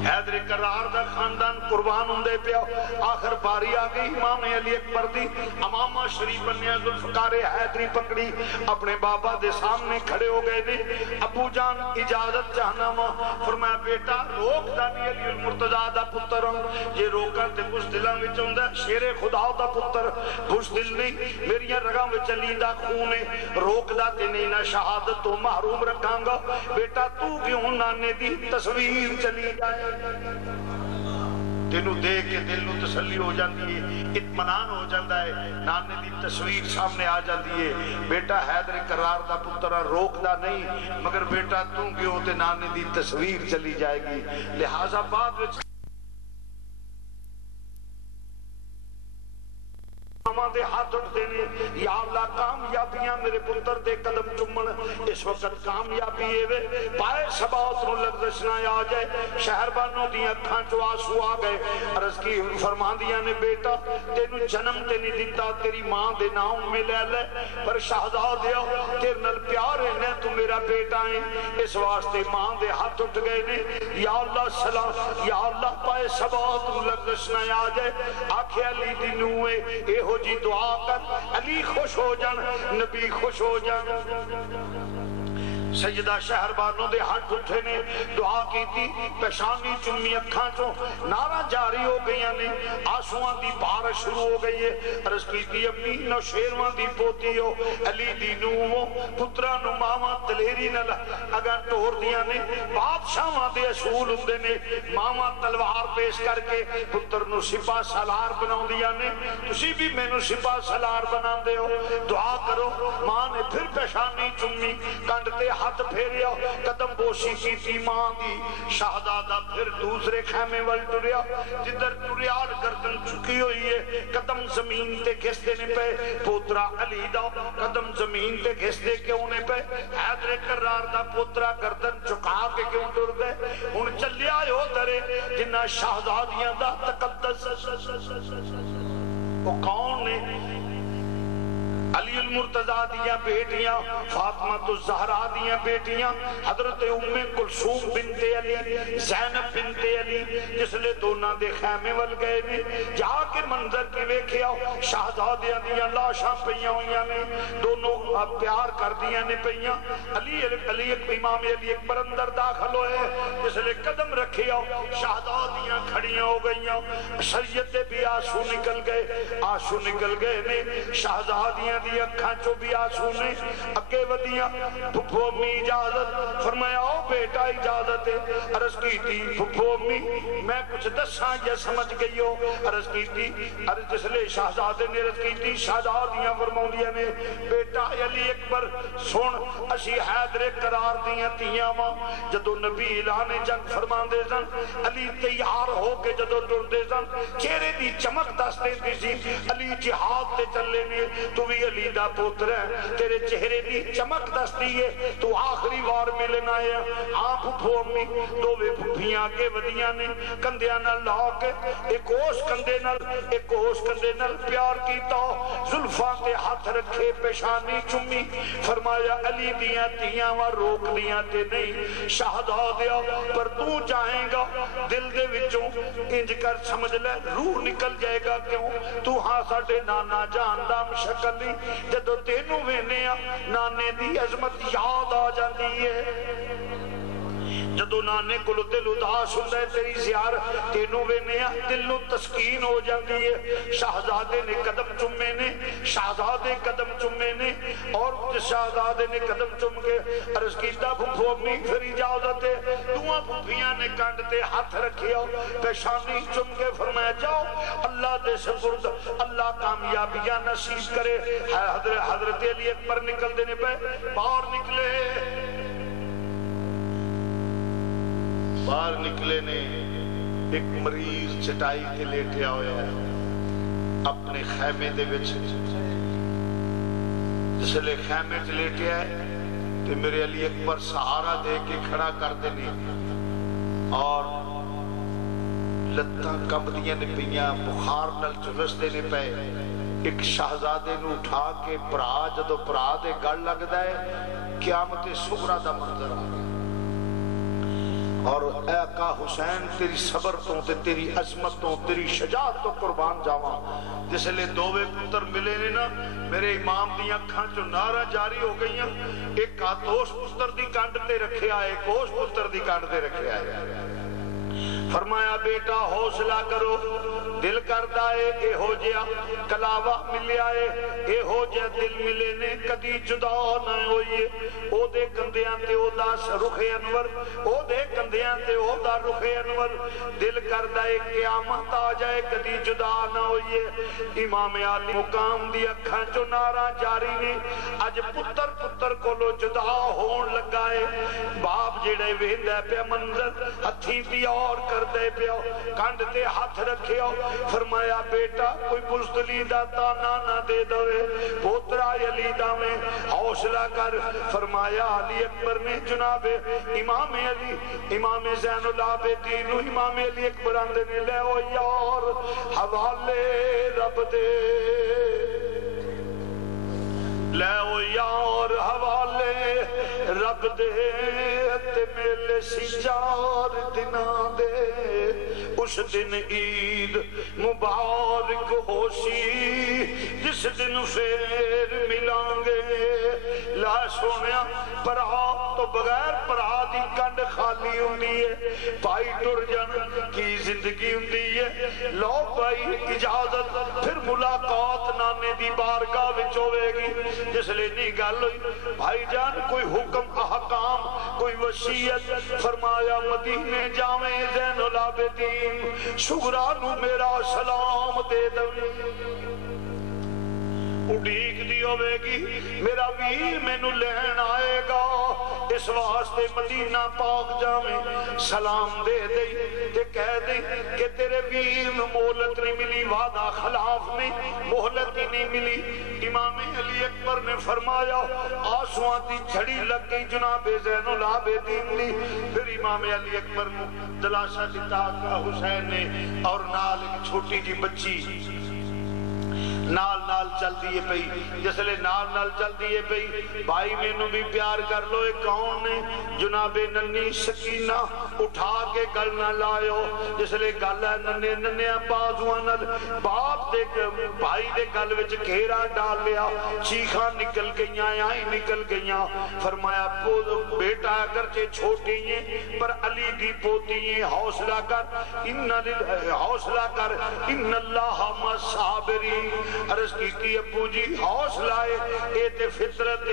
حیدر کرار دا خاندان قربان ہوں دے پیا آخر باری آگئی امام علی اکبر دی امامہ شریف بنیا ذوالفقار حیدری پکڑی اپنے بابا دے سامنے کھڑے ہو گئے نے ابو جان اجازت چاہنا ماں فرمایا بیٹا روک دا نہیں علی المرتضیٰ دا پتر یہ روکا تے بس دلاں وچ ہوندا شیر خدا دا پتر بس دل نہیں میریاں رگاں وچ علی دا خون ہے روک دا تے نہیں نہ شہادت تو محروم رکھاں گا بیٹا تو کیوں نانے دی تصویر چلی جائے تینوں دیکھ کے دل نو تسلی ہو جاتی ہے اطمینان ہو جاتا ہے نانے دی تصویر سامنے آ جاتی ہے بیٹا حیدر کرار دا پتر روک دا نہیں مگر بیٹا توں کیوں تے نانے دی تصویر چلی جائے گی لہٰذا بعد وچ دے ہاتھ اٹھتے نے یا اللہ کامیابیاں میرے پتر دے قدم چمن اس وقت کامیابی ہے پائے سبات نو لغزش نہ آ جائے شہر بانوں دی اکھاں چو آنسو آ گئے عرض کی فرمان دیا نے بیٹا تینو جنم تے نہیں دیتا تیری ماں دے نام میں لے لے پر شہزادیا تیرے نال پیار ہے نے تو میرا بیٹا ہے اس واسطے ماں دے ہاتھ اٹھ گئے نے یا اللہ سلام یا اللہ پائے سبات نو لغزش نہ آ جائے آنکھیں علی دی نوے اے ہو جی دعا کر علی خوش ہو جان نبی خوش ہو جان سجدہ شہر بانوں دے ہاتھ اٹھے نے دعا کی تھی پیشانی چمی اکھاں چوں نارا جاری ہو گئی نے آنسوان دی بارش شروع ہو گئی ہے عرض کی تھی امی نو شیروان دی پوتی ہو علی دی نومو پترہ نو ماما دلیری نہ اگر ٹور دیا نے بادشاہاں دے اصول ہوندے نے ماما تلوار پیش کر کے پتر نو سپاہ سالار بناؤ دیا نے تسی بھی میں نو سپاہ سالار بنا دے ہو دعا کرو ماں نے پھر پیشانی چمی کنڈتے ہاتھ پھیریا قدم بوشی کی تھی ماں دی شہزادہ پھر دوسرے خیمے وال ٹریا جدھر ٹریال گردن چکی ہوئی ہے قدم زمین تے گھس دینے پہ پوترا علی دا قدم زمین تے گھس دے کے ہونے پہ حیدر کرار دا پوترا گردن چکا کے کیوں ٹر دے ان چلے آئے ہو درے جنہ شہزادیاں دا تقدس وہ کون نے علی المرتضیٰ دیا بیٹیاں فاطمہ الزہرا دیا بیٹیاں حضرت ام کلثوم بنت علی زینب بنت علی جس لئے دونہ دے خیمے ول گئے نے جا کے منظر کی ویکھیا شہزادیاں دیا لاشاں پہیاں ہویاں نے دونوں پیار کر دیا نے پہیاں علی امام علی اکبر اندر داخل ہوئے جس لئے قدم رکھیا شہزادیاں کھڑیاں ہو گئیاں شریعت بھی آنسو نکل گئے نے شہزادیاں دی اکھاں چو بھی آنسو نے اکے ودیاں پھپھو امی اجازت فرمایا او بیٹا اجازت ہے عرض کی تھی پھپھو امی میں کچھ دساں یہ سمجھ گئی ہو عرض کی تھی عرض جس لئے شہزادے نے عرض کی تھی شہزادیاں فرماؤں نے بیٹا علی اکبر سن اسی حیدر قرار دیاں تیاں ماں جدو نبی اعلان جنگ فرمان دے سن علی تیار ہو کے جدو ڈر دے سن چہرے دی چمک دس دے دی سی علی جہاد تے چلے نے تو بھی علی دا پوتر ہے تیرے چہرے دی چمک دستی ہے تو آخری وار ملنا ہے آپ پھو امی دو وے پھپیاں کے ودیاں نے کندیاں نال لا کے ایک اوش کندے نال پیار کیتا زلفاں تے ہاتھ رکھے پیشانی چمی فرمایا علی دیاں تیاں و روک دیاں تے نہیں شہزادیا پر تو جائیں گا دل دے وچوں انج کر سمجھ لے روح نکل جائے گا کیوں تو ہاں ساڈے نانا جان دا شکل نہیں جدو تینوں وینیا نانے دی عظمت یاد آ جاندی ہے جدو نانے کو دل اداس ہوتا ہے تیری زیارت تینوں وینیا دل نو تسکین ہو جاندی ہے شہزادے نے قدم چمے نے شہزادے قدم چمے نے اور شہزادے نے قدم چم کے عرض کیتا پھپھو امی پھر اجازت ہے دوہاں پھپھیاں نے کانڈتے ہاتھ رکھیا پیشانی چم کے فرمایا جاؤ اللہ دے سپرد اللہ کامیابیاں نصیب کرے حضرت علی اکبر نکل دینے پہ باہر نکلے نے ایک مریض چٹائی کے لیٹیا ہویا ہے اپنے خیمے دے وچ جس لئے خیمے تے لیٹیا ہے تے میرے علی اکبر سہارا دے کے کھڑا کر دینے اور لتاں کمبدیاں نے پیاں بخار نال جلس دینے پے ایک شہزادے نو اٹھا کے برا جدو برا دے گڑ لگ دائے قیامت صغریٰ دا منظر آ گیا اور اے آقا حسین تیری صبر تو تیری عظمت تو تیری شجاعت تو قربان جاواں جس لئے دووے پتر ملے نے نا میرے امام دی اکھاں چو نارا جاری ہو گئی ہیں ایک آتوش پتر دی کانڈ تے رکھے آئے ایک اوش پتر دی کانڈ تے رکھے آئے فرمایا بیٹا حوصلہ کرو دل کردہ اے ہو جیا کلاوہ ملے آئے اے ہو جیا دل ملے نے کدی جدا نہ ہوئیے او دے کندیاں تے او دا رخ انور او دے کندیاں تے او دا رخ انور دل کردہ قیامت آ جائے کدی جدا نہ ہوئیے امام علی مقام دی اکھاں چو نارا جاری نے اج پتر پتر کو لو جدا ہون لگائے باپ جڑے ویندہ پہ منظر ہتھی بھی اور کر دے پیو کانڈ تے ہاتھ رکھیو فرمایا بیٹا کوئی بزدلی دا تانا نہ دے دوے پوترا علی دا میں حوصلہ کر فرمایا علی اکبر نے جناب امام علی امام زین العابدین امام علی اکبر آندے نے لے او یار حوالے رب دے لے او یار حوالے رب دے تے میلے سی 4 دناں دے اس دن عید مبارک ہوشی جس دن پھر ملان گے لا سونیا پرہا تو بغیر پرہا دی کنڈ خالی ہوندی ہے بھائی ٹر جن کی زندگی ہوندی ہے لو بھائی اجازت پھر ملاقات نانے دی بارگاہ وچ ہوے گی جس لئے نہیں گل ہوئی بھائی جان کوئی حکم احکام کوئی وصیت فرمایا مدینے جاویں زین العابدین شغرانو میرا سلام دے دو اڈیک دی ہوئے گی میرا ویر میں نو لین آئے گا اس واسطے مدینہ پاک جاویں سلام دے دے تے کہہ دے کہ تیرے ویر میں مہلت نہیں ملی وعدہ خلاف میں مہلت ہی نہیں ملی امام علی اکبر نے فرمایا آسوان دی جھڑی لگ گئی جناب زین العابدین لی پھر امام علی اکبر نے دلاشہ دیتا کہ حسین نے اور نال ایک چھوٹی جی بچی نال نال چل دیئے پئی جس لئے نال چل دیئے پئی بھائی میں نو بھی پیار کر لو ایک کون نے جناب ننی سکینہ اٹھا کے گل نہ لائیو جس لئے گل ہے ننے ننے بازوانل باپ دے بھائی دے گل وچ گھیرا ڈال لیا چیخاں نکل گئیاں آئیں نکل گئیاں فرمایا بیٹا اگرچہ چھوٹی ہیں پر علی دی پوتی ہیں حوصلہ کر ان اللہ صابرین عرض کی ابو جی حوصلہ اے تے فطرت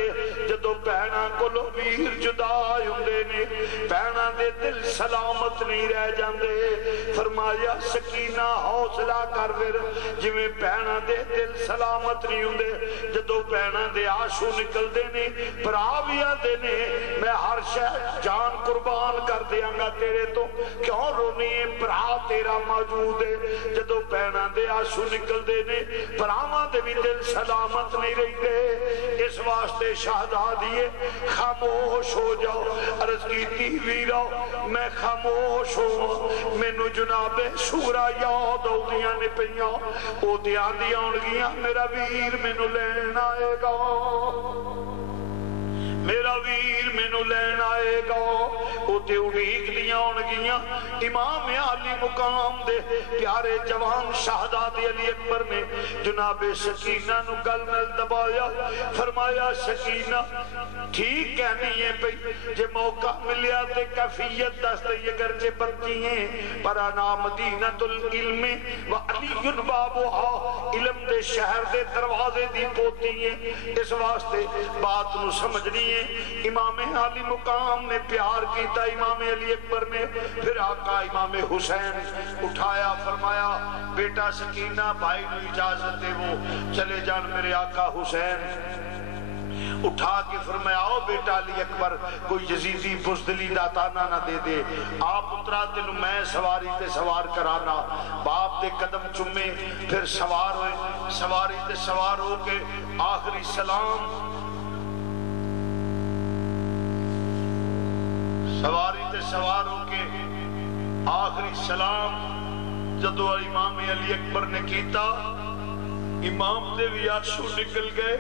جدو پہنا کو لو ویر جدا ہوندے نے پہنا دے دل سلامت نہیں رہ جاندے فرمایا سکینہ حوصلہ کر ور جویں پہنا دے دل سلامت نہیں ہوندے جدو پہنا دے آنسو نکل دے نے پراویاں دے نے میں ہر شے جان قربان کر دیاں گا تیرے تو کیوں رونی ہے پرا تیرا موجود ہے جدو پہنا دے آنسو نکل دے نے پراواں دے بھی دل سلامت نہیں رہی دے اس واسطے شہزادیے خاموش ہو جاؤ عرض کی تھی ویرو میں خاموش ہوں میں نو جناب شورا یاد ہو دیاں نے پہیاں او دیاں دیاں انگیاں میرا ویر میں نو لین آئے گا میرا ویر میں نو لین آئے گا او تے اڑیک دیاں انگیاں امام علی مقام دے پیارے جوان شہزادی علی اکبر نے جناب سکینہ نو گل مل دبایا فرمایا سکینہ ٹھیک کہنی ہے پئی جے موقع ملیا تے کیفیت دستے یہ گرچے بنتی ہیں پر انا مدینۃ العلم و علی بابوہا علم دے شہر دے دروازے دی پوتی ہیں اس واسطے بات نو سمجھنی ہے امام علی مقام نے پیار کیتا امام علی اکبر نے پھر آقا امام حسین اٹھایا فرمایا بیٹا سکینہ بھائی نو اجازت دے وہ چلے جان میرے آقا حسین اٹھا کے فرمایا آؤ بیٹا علی اکبر کوئی یزیدی بزدلی داتانا نہ دے دے آپ اترا تینو میں سواری تے سوار کرانا باپ دے قدم چمے پھر سوار ہوئے سواری تے سوار ہو کے آخری سلام سواری تے سوار ہو کے آخری سلام جدو امام علی اکبر نے کیتا، امام دے بھی آنسو نکل گئے۔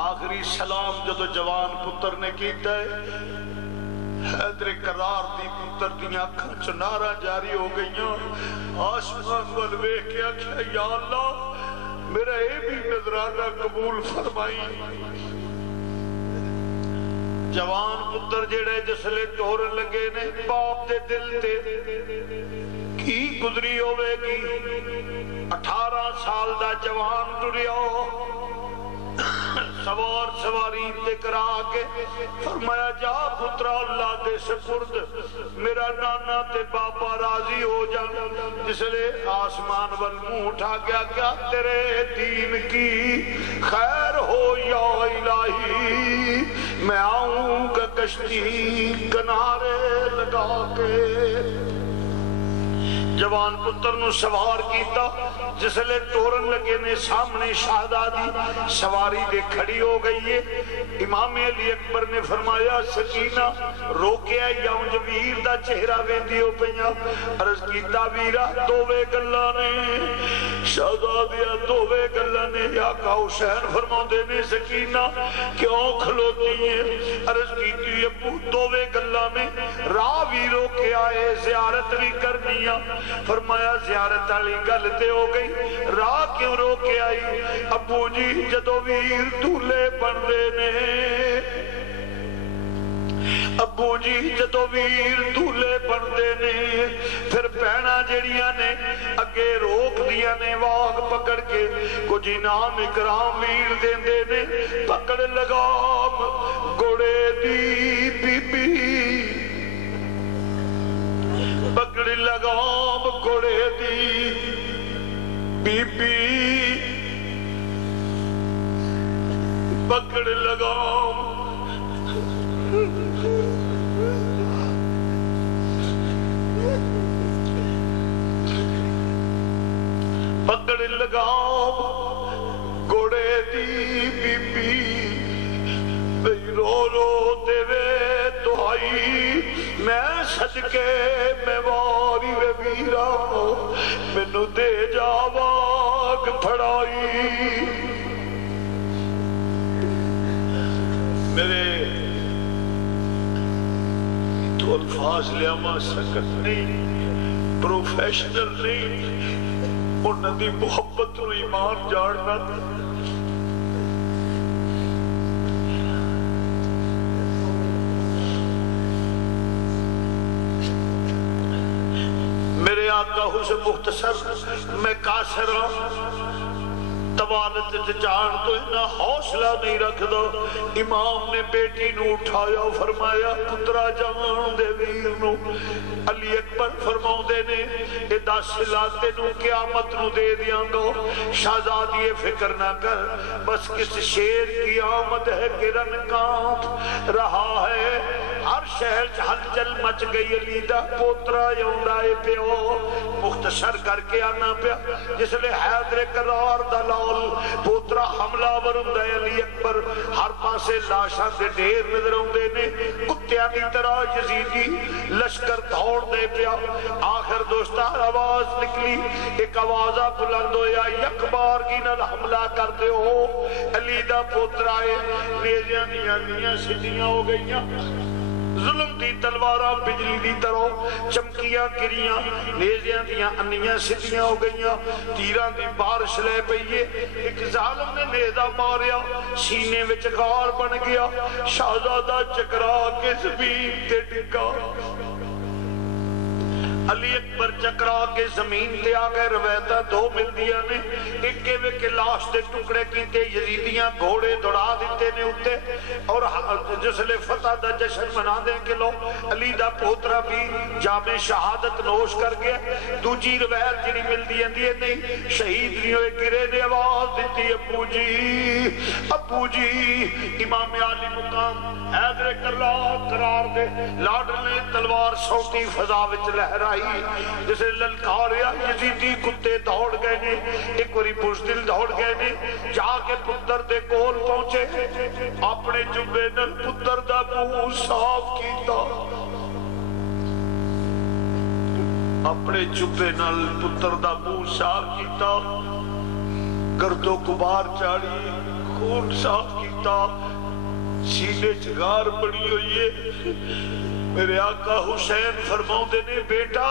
آخری سلام جدو جوان پتر نے کیتا ہے، حیدر کرار دی پتر دیاں اکھاں چ نعرہ جاری ہو گئیاں، آسمان ول ویکھ کے آکھیا یا اللہ میرا اے بھی نذرانہ قبول فرمائی۔ جوان پتر جڑے جسلے ٹورن لگے نے، باپ دے دل تے کی گزری ہوئے گی؟ 18 سال دا جوان ٹریا، سوار سواری تے کرا کے فرمایا جا پترا اللہ دے سپرد، میرا نانا تے باپا راضی ہو جان۔ جس لے آسمان وال منہ اٹھا گیا، کیا تیرے دین کی خیر ہو یا الہی، میں آؤں گا کشتی کنارے لگا کے۔ جوان پتر نو سوار کیتا، جس لے ٹورن لگے نے، سامنے شہزادی سواری دے کھڑی ہو گئی ہے۔ امام علی اکبر نے فرمایا سکینہ روکیا یا انج ویر دا چہرہ ویندی ہو پئیاں، عرض کیتا ویرا دووے گلاں نے، شہزادیاں دووے گلاں نے، آقا حسین فرماندے نے سکینہ کیوں کھلوتی ہیں؟ عرض کیتی ابو دووے گلاں نے، راہ بھی روکے آئے زیارت بھی کرنیاں۔ فرمایا زیارت والی گل تے ہو گئی، راہ کیوں روکے آئی؟ ابو جی جدو ویر دولے بندے نے، ابو جی جدو ویر دولے بندے نے، پھر بہنا جڑیاں نے اگے روک دیا نے، واگ پکڑ کے کچھ انعام اکرام ویر دیندے نے، پکڑ لگام گھوڑے دی بی بی، پکڑ لگام گھوڑے دی بی بی، پکڑ لگام پکڑ لگام گھوڑے دی بی بی، بھئی رو رو دے وے دعائی، میں صدقے میں واری وے ویرا، مینوں دے جا واگ پھڑائی۔ میرے تو الفاظ لیاما سکت نہیں، پروفیشنل نہیں، انہاں دی محبت نو ایمان جاڑنا۔ میرے آقا حسن مختصر میں قاصر ہوں، توانت جان تو اتنا حوصلہ نہیں رکھ دو۔ امام نے بیٹی نو اٹھایا، فرمایا پترا جان دے ویر نو، علی اکبر فرماؤں دے نے ادا سلاتے نو قیامت نو دے دیاں گو، شہزادی فکر نہ کر، بس کس شیر کی آمد ہے کہ رن کانپ رہا ہے، ہر شہر ہلچل مچ گئی، علی دا پوترا یوندائے پیو، مختصر کر کے آنا پیا، جس لئے حیدر کرار دلال پوترا حملہ ورندہ علی اکبر، ہر پاسے لاشاں دے ڈھیر نظر ہوندے نے، کتیاں کی طرح یزیدی لشکر دوڑ دے پیا۔ آخر دوستہ آواز نکلی، ایک آوازہ بلند ہویا، یک بار کی نال حملہ کرتے ہو، علی دا پوترائے نیزیاں نیاں سیدیاں ہو گئیاں، ظلم دی تلوارہ بجلی دی طرح چمکیاں گریاں، نیزیاں دیاں انیاں سدیاں ہو گئیاں، تیران دی بارش لے پئیے، ایک ظالم نے نیزہ ماریا، سینے وچ غار بن گیا، شہزادہ چکرا کے زمین تے ڈگا۔ علی اکبر چکرا کے زمین تے آ گئے، روایتاں دو ملدیاں نے، ایک کے لاش دے ٹکڑے کیتے، یزیدیاں گھوڑے دوڑا دیتے نے اتے، اور جسل فتح دا جشن منا دیں کہ لو علی دا پوترا بھی جام شہادت نوش کر گیا۔ دوجی روایت جڑی ملدی ہے نہیں، شہید نہیں ہوئے، گرے نے آواز دیتی ابو جی ابو جی، امام علی مقام حیدر کرار قرار دے، لاڈر نے تلوار سوٹی فضا وچ لہرائی، جسے للکاریا یزیدی کتے دوڑ گئے نے، ایک وری بزدل دوڑ گئے نے، جا کے پتر دے کول پہنچے، اپنے جبے نل پتر دا منہ صاف کیتا، اپنے جبے نل پتر دا منہ صاف کیتا، گرد و غبار چاڑی، خون صاف کیتا، سینے چگار بڑی ہوئی ہے۔ میرے آقا حسین فرماؤں نے بیٹا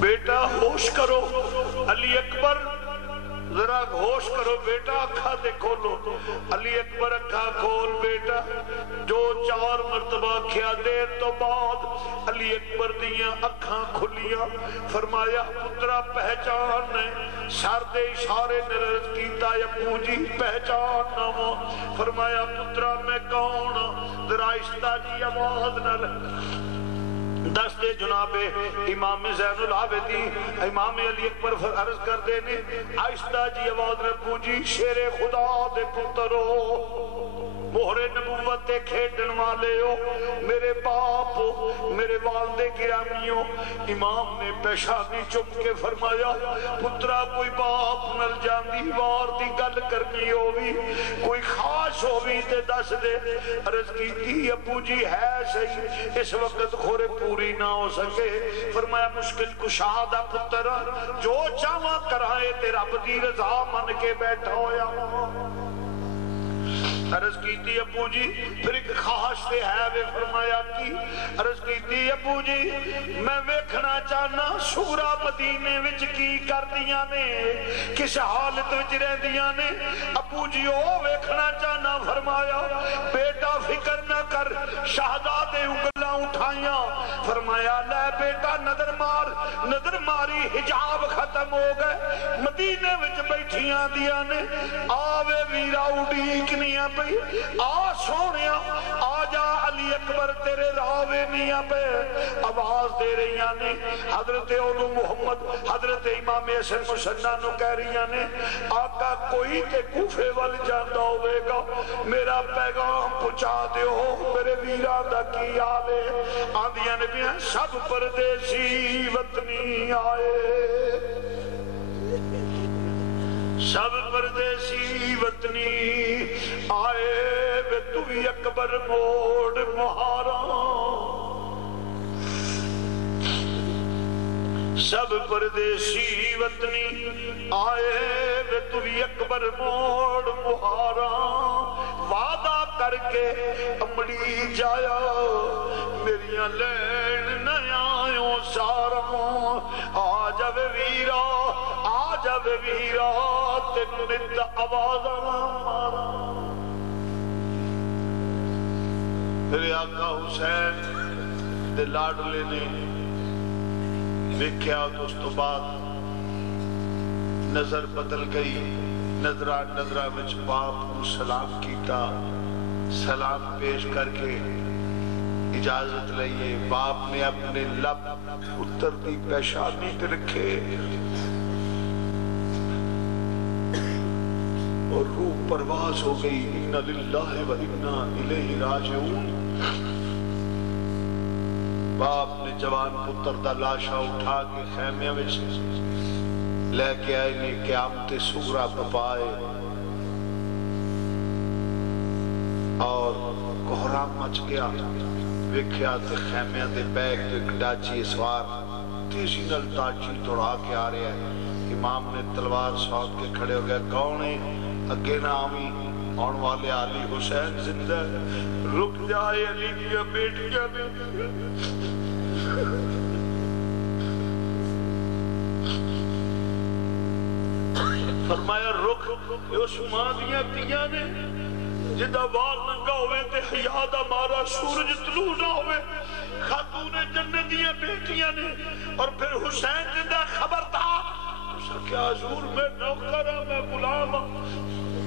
بیٹا ہوش کرو، علی اکبر ذرا ہوش کرو بیٹا، اکھا دے کھولو۔ علی اکبر اکھا کھول بیٹا، جو 4 مرتبہ کھیا دیر تو بعد علی اکبر دیاں اکھاں کھلیاں، فرمایا پترا پہچان ہے، سر دے اشارے نرد کیتا یا پوجی پہچان نامو، فرمایا پترا میں کون، ذرا اشتہ جی آواز نہ دست جناب امام زین العابدین امام علی اکبر عرض کر دینے، آہستہ جی آواز ربو جی شیر خدا دے پترو، مہر نبوت کھیڑن والے ہو، میرے باپ میرے والد گرامیوں۔ امام نے پیشانی چپ کے فرمایا پترا کوئی باپ نل جاندی وار دی گل کرنی ہووی، کوئی خواہش ہووی تے دس دے۔ عرض کی تھی ابو جی ہے صحیح، اس وقت خورے پوری نہ ہو سکے، فرمایا مشکل کشادہ پتر جو چاہاں کرائے تے رب دی رضا من کے بیٹھا ہویا۔ عرض کی تھی ابو جی پھر ایک خواہش سے ہے وے، فرمایا کی عرض کی تھی ابو جی میں ویکھنا چاہنا سورا مدینے وچ کی کر دیاں نے، کس حالت وچ رہ دیاں نے، ابو جی او ویکھنا چاہنا۔ فرمایا بیٹا فکر نہ کر، شہزادے انگلاں اٹھائیاں، فرمایا لے بیٹا نظر مار، نظر ماری حجاب ختم ہو گئے، مدینے وچ بیٹھیاں دیاں نے، آوے ویرا اڈیکنیاں پئی، آ سونیا آ جا علی اکبر تیرے راوے میاں پہ، آواز دے رہیاں نے، حضرت اولو محمد حضرت امام حسن مسنہ نو کہہ رہیاں نے آقا کوئی تے کوفے وال جاندہ ہوئے گا، میرا پیغام پہنچا دے ہو، میرے ویران دا کی آلے آندیاں نے بھی سب پردیسی وطنی آئے، سب پردیسی وطنی آئے، بے تو اکبر موڑ مہاراں، سب پردیسی وطنی آئے، بے تو اکبر موڑ مہاراں، وعدہ کر کے امڑی جایا، میریاں لین نہ آئیوں ساراں، آ جاوے ویرا آ جاوے ویرا تینو نت آوازاں مارا۔ میرے آقا حسین دے لاڈلے نے دیکھیا تو اس تو بعد نظر بدل گئی، نظرہ وچ باپ کو سلام کیتا، سلام پیش کر کے اجازت لئیے، باپ نے اپنے لب اتر دی پیشانی تے رکھے اور روح پرواز ہو گئی، اِنَّا لِلَّهِ وَإِنَّا إِلَيْهِ رَاجِعُونَ۔ باپ نے جوان پتر دا لاشا اٹھا کے خیمے میں لے کے آئے نے، قیامت سورہ بپائے اور کوہرام مچ گیا، ویکھیا تے خیمے دے بیگ تے ڈاچی اسوار تیزی نل تاچی توڑا کے آ رہے ہیں۔ امام نے تلوار سوت کے کھڑے ہو گیا، کون ہے اگے نامی آن والے علی حسین زندہ، رک جائے علی کیا بیٹیاں نے، فرمایا رک عثمان دیاں تیاں نے، جدہ وال ننگا ہوئے تے حیاء دا مارا سورج طلوع نہ ہوئے خاتون جنت دیاں بیٹیاں نے اور پھر حسین جدہ خبر تھا اس نے کہا حضور میں نوکر ہاں میں غلام ہاں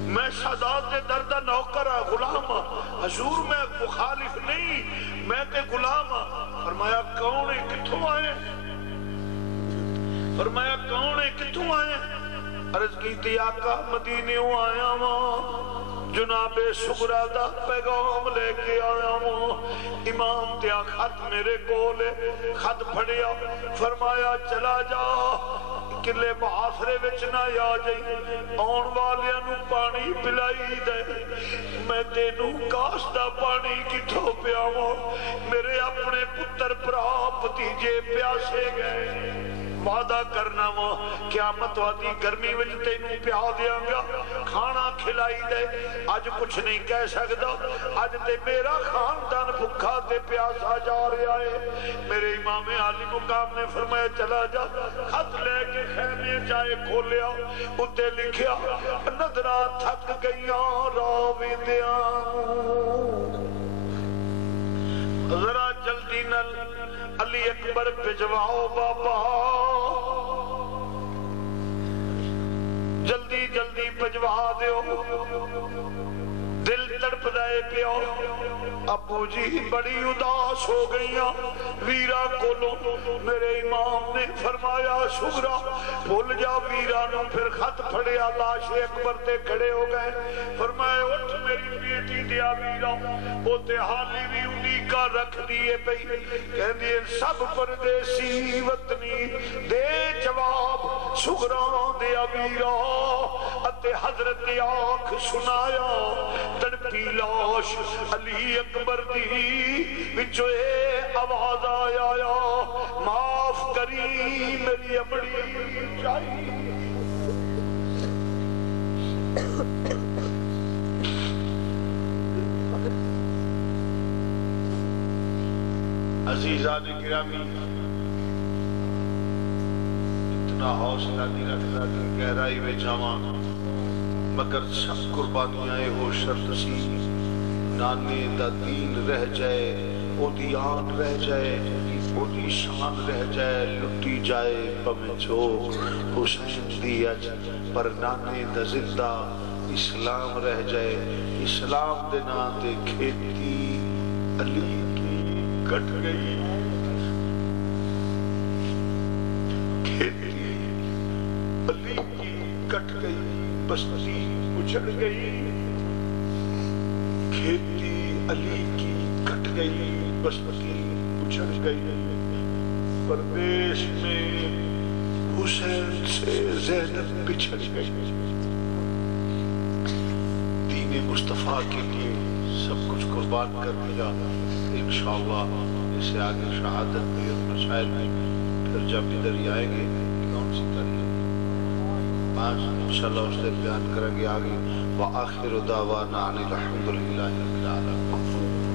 میں شہزاد دے دردہ نوکر ہاں غلام ہاں حضور میں مخالف نہیں میں تے غلام ہاں فرمایا کون ہے کتھوں آئے فرمایا کون ہے کتھوں آئے عرض کی تھی آقا مدینیوں آیا ہاں جناب سغرا دا پیغام لے کے آیا ہوں امام تیا خط میرے کولے خط پھڑیا فرمایا چلا جا کلے محاصرے وچ نہ آ جائی آن والیاں نو پانی پلائی دے میں تینوں کاستا پانی کتھوں پیاواں میرے اپنے پتر پرا بھتیجے پیاسے گئے وعدہ کرنا وا قیامت وادی گرمی وچ تینوں پیا دیاں گا کھانا کھلائی دے اج کچھ نہیں کہہ سکدا اج تے میرا خاندان بھکھا تے پیاسا جا رہا ہے میرے امام عالی مقام نے فرمایا چلا جا خط لے کے خیمے جائے کھولیا اتے لکھیا نظراں تھک گئیاں راویندیاں ذرا جلدی نل علی اکبر بھجواؤ بابا جلدی جلدی بھجوا دیو دل تڑپ دائے پیو ابو جی بڑی اداس ہو گئیاں ویرا کولو میرے امام نے فرمایا سغرا بھول جا ویرا نو پھر خط پھڑیا لاش اکبر تے کھڑے ہو گئے فرمایا اٹھ میری بیٹی دیا ویرا وہ تے حالی بھی انہی کا رکھ دیئے پئی کہہ دیئے سب پردیسی وطنی دے جواب سغرا دیا ویرا اتے حضرت آنکھ سنایا تڑپی لاش علی اکبر دی وچو اے آواز آیا معاف کری میری امڑی چاہیے عزیزان گرامی اتنا حوصلہ نہیں رکھتا کہ گہرائی میں جاواں مگر سب قربانیاں ہو شرط سی نانے دا دین رہ جائے او دی آن رہ جائے او دی شان رہ جائے لٹی جائے پمیں چھو حسین دی اج پر نانے دا زندہ اسلام رہ جائے اسلام دے ناتے کھیتی علی کی کٹ گئی کھیتی علی کی کٹ گئی بستی اجڑ گئی کھیتی علی کی کٹ گئی بستی اجڑ گئی پردیش میں حسین سے زینب بچھڑ گئی دین مصطفیٰ کے لیے سب کچھ قربان کر دیا انشاءاللہ اس سے آگے شہادت بھی اور مسائل میں پھر جب ادھر ہی آئیں گے کون سی تاریخ آج انشاءاللہ اس سے بیان کریں گے آگے وآخر دعوانا عن الحمدللہ رب العالمین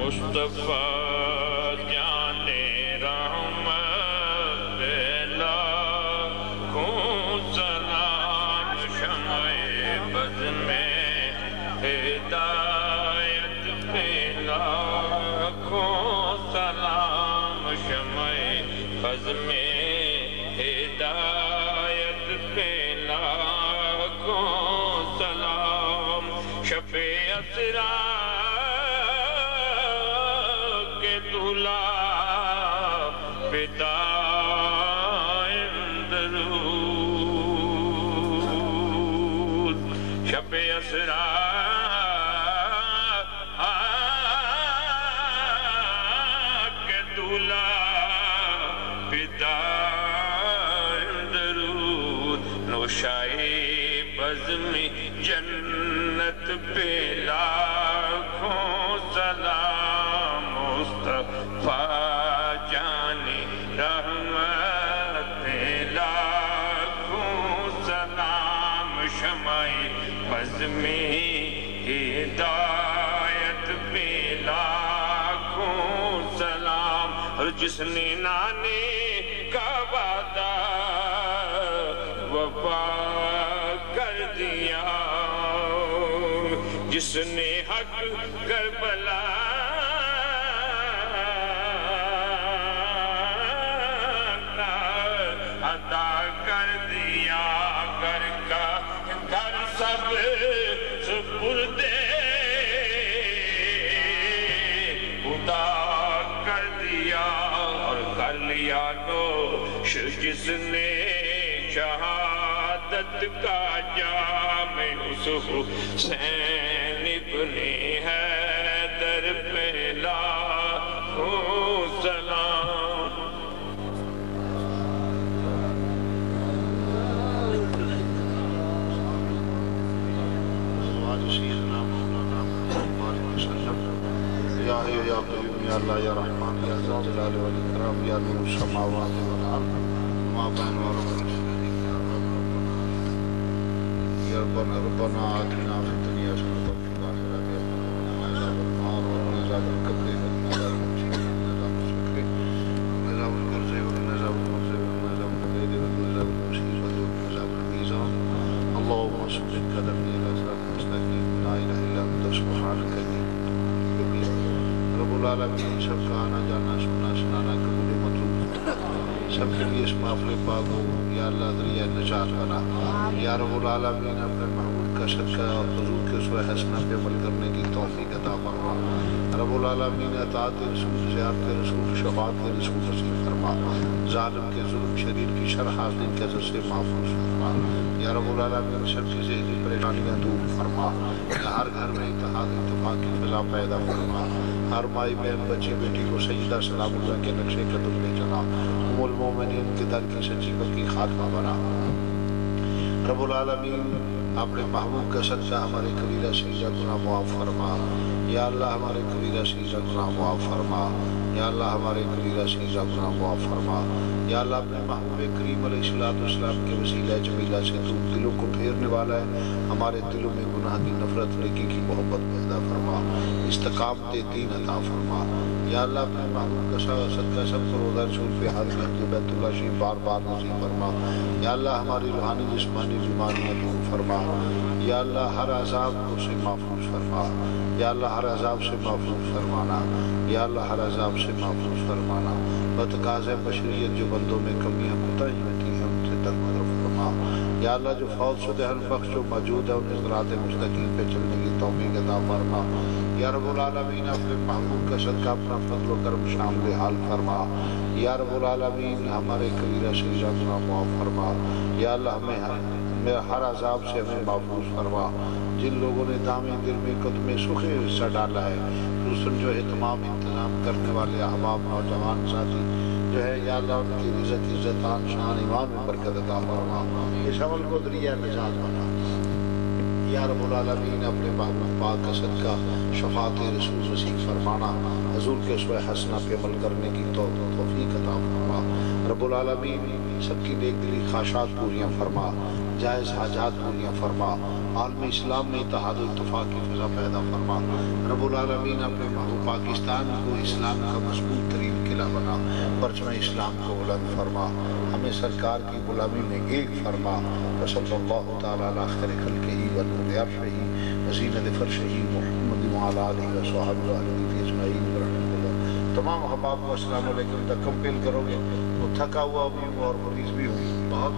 مصطفیٰ جنت پہ لاکھوں سلام مصطفیٰ جانی رحمت پہ لاکھوں سلام شمع بزم جس نے نانے کا وعدہ وفا کر دیا، جس نے حق کربلا عطا کر دیا، گھر کا گھر سب سپردے خدا کر دیا، اور کر لیا نوش جس نے شہادت کا جام اس حسین ابن حیدر پہ لاکھوں سلام۔ یا قیوم یا اللہ یا رحمان یا ذا الجلال والاکرام یا نور السماوات والارض ما بین یا ربنا آتنا فی الدنیا حسنۃ وفی الآخرۃ حسنۃ وقنا عذاب النار وقنا عذاب القبر وقنا عذاب المسجد وقنا عذاب السکر وقنا عذاب القرض وقنا عذاب الخبز وقنا عذاب القید وقنا عذاب المسجد وقنا عذاب الميزان اللهم ثبت قدمي على صراط المستقيم لا اله الا انت سبحانك اني رب العالمین سب کا آنا جانا سننا سنانا قبول مطلوب سب کے لیے اس محفل پاک ہو یا اللہ ذریعہ نجات بنا یا رب العالمین اپنے محبوب کا صدقہ اور حضور کے اسوہ حسنہ پہ عمل کرنے کی توفیق عطا فرما رب العالمین اطاعت رسول زیارت رسول شفاعت رسول نصیب فرما ظالم کے ظلم شریر کی شر حاسد کے اثر سے محفوظ فرما یا رب العالمین سب کی ذہنی پریشانیاں دور فرما یا ہر گھر میں اتحاد اتفاق کی فضا پیدا فرما ہر مائی بہن بچی بیٹی کو سیدہ سلام اللہ کے نقشے قدم میں چلا ام المومنین کے در کی سچی پکی خاتمہ بنا رب العالمین اپنے محبوب کا صدقہ ہمارے کبیرہ صغیرہ گناہ معاف فرما یا اللہ ہمارے کبیرہ صغیرہ گناہ معاف فرما یا اللہ ہمارے کبیرہ صغیرہ گناہ معاف فرما یا اللہ اپنے محبوب کریم علیہ السلام کے وسیلہ جمیلہ سے تو دلوں کو پھیرنے والا ہے ہمارے دلوں میں گناہ کی نفرت نیکی کی محبت پیدا فرما استقامت دین عطا فرما یا اللہ اپنے محبوب کا صدقہ سب کو روزہ رسول پہ حاضر جو بیت اللہ شریف بار بار نصیب فرما یا اللہ ہماری روحانی جسمانی بیماریاں دور فرما یا اللہ ہر عذاب کو سے محفوظ فرما یا اللہ ہر عذاب سے محفوظ فرمانا یا اللہ ہر عذاب سے محفوظ فرمانا بتقاضۂ بشریت جو بندوں میں کمیاں کوتاہیاں ہوتی ہیں ان سے درگزر فرما یا اللہ جو فوت شدہ البخش جو موجود ہے انہیں صراط مستقیم پہ چلنے کی توفیق عطا فرما یا رب العالمین اپنے محبوب کا صدقہ اپنا فضل و کرم شامل حال فرما یا رب العالمین ہمارے کبیرہ صغیرہ گناہ معاف فرما یا اللہ ہمیں ہر عذاب سے ہمیں محفوظ فرما جن لوگوں نے دامِ دل میں قدم سخ حصہ ڈالا ہے خصوصاً جو ہے تمام انتظام کرنے والے احباب نوجوان ساتھی جو ہے یا اللہ ان کی عزت عزتان شان ایمان میں برکت عطا فرما اس عمل کو ذریعہ نجات بنا یا رب العالمین اپنے محبوب پاک کا صدقہ شفاعت رسول نصیب فرمانا حضور کے اسوہ حسنہ پہ عمل کرنے کی توفیق عطا فرما رب العالمین سب کی نیک دلی خواہشات پوریاں فرما جائز حاجات پوریاں فرما عالم اسلام میں اتحاد و اتفاق کی فضا پیدا فرما رب العالمین اپنے محبوب پاکستان کو اسلام کا مضبوط ترین قلعہ بنا پرچم اسلام کو بلند فرما ہمیں سرکار کی غلامی میں ایک فرما وصلی اللہ تعالی علی خیر خلقہ ونور عرشہ وزینت فرشہ محمد وعلی آلہ وصحبہ اجمعین برحمتہ اللہ۔ تمام احباب کو السلام علیکم تک کمپیل کرو گے تو تھکا ہوا بھی ہوں اور مریض بھی ہوں بہت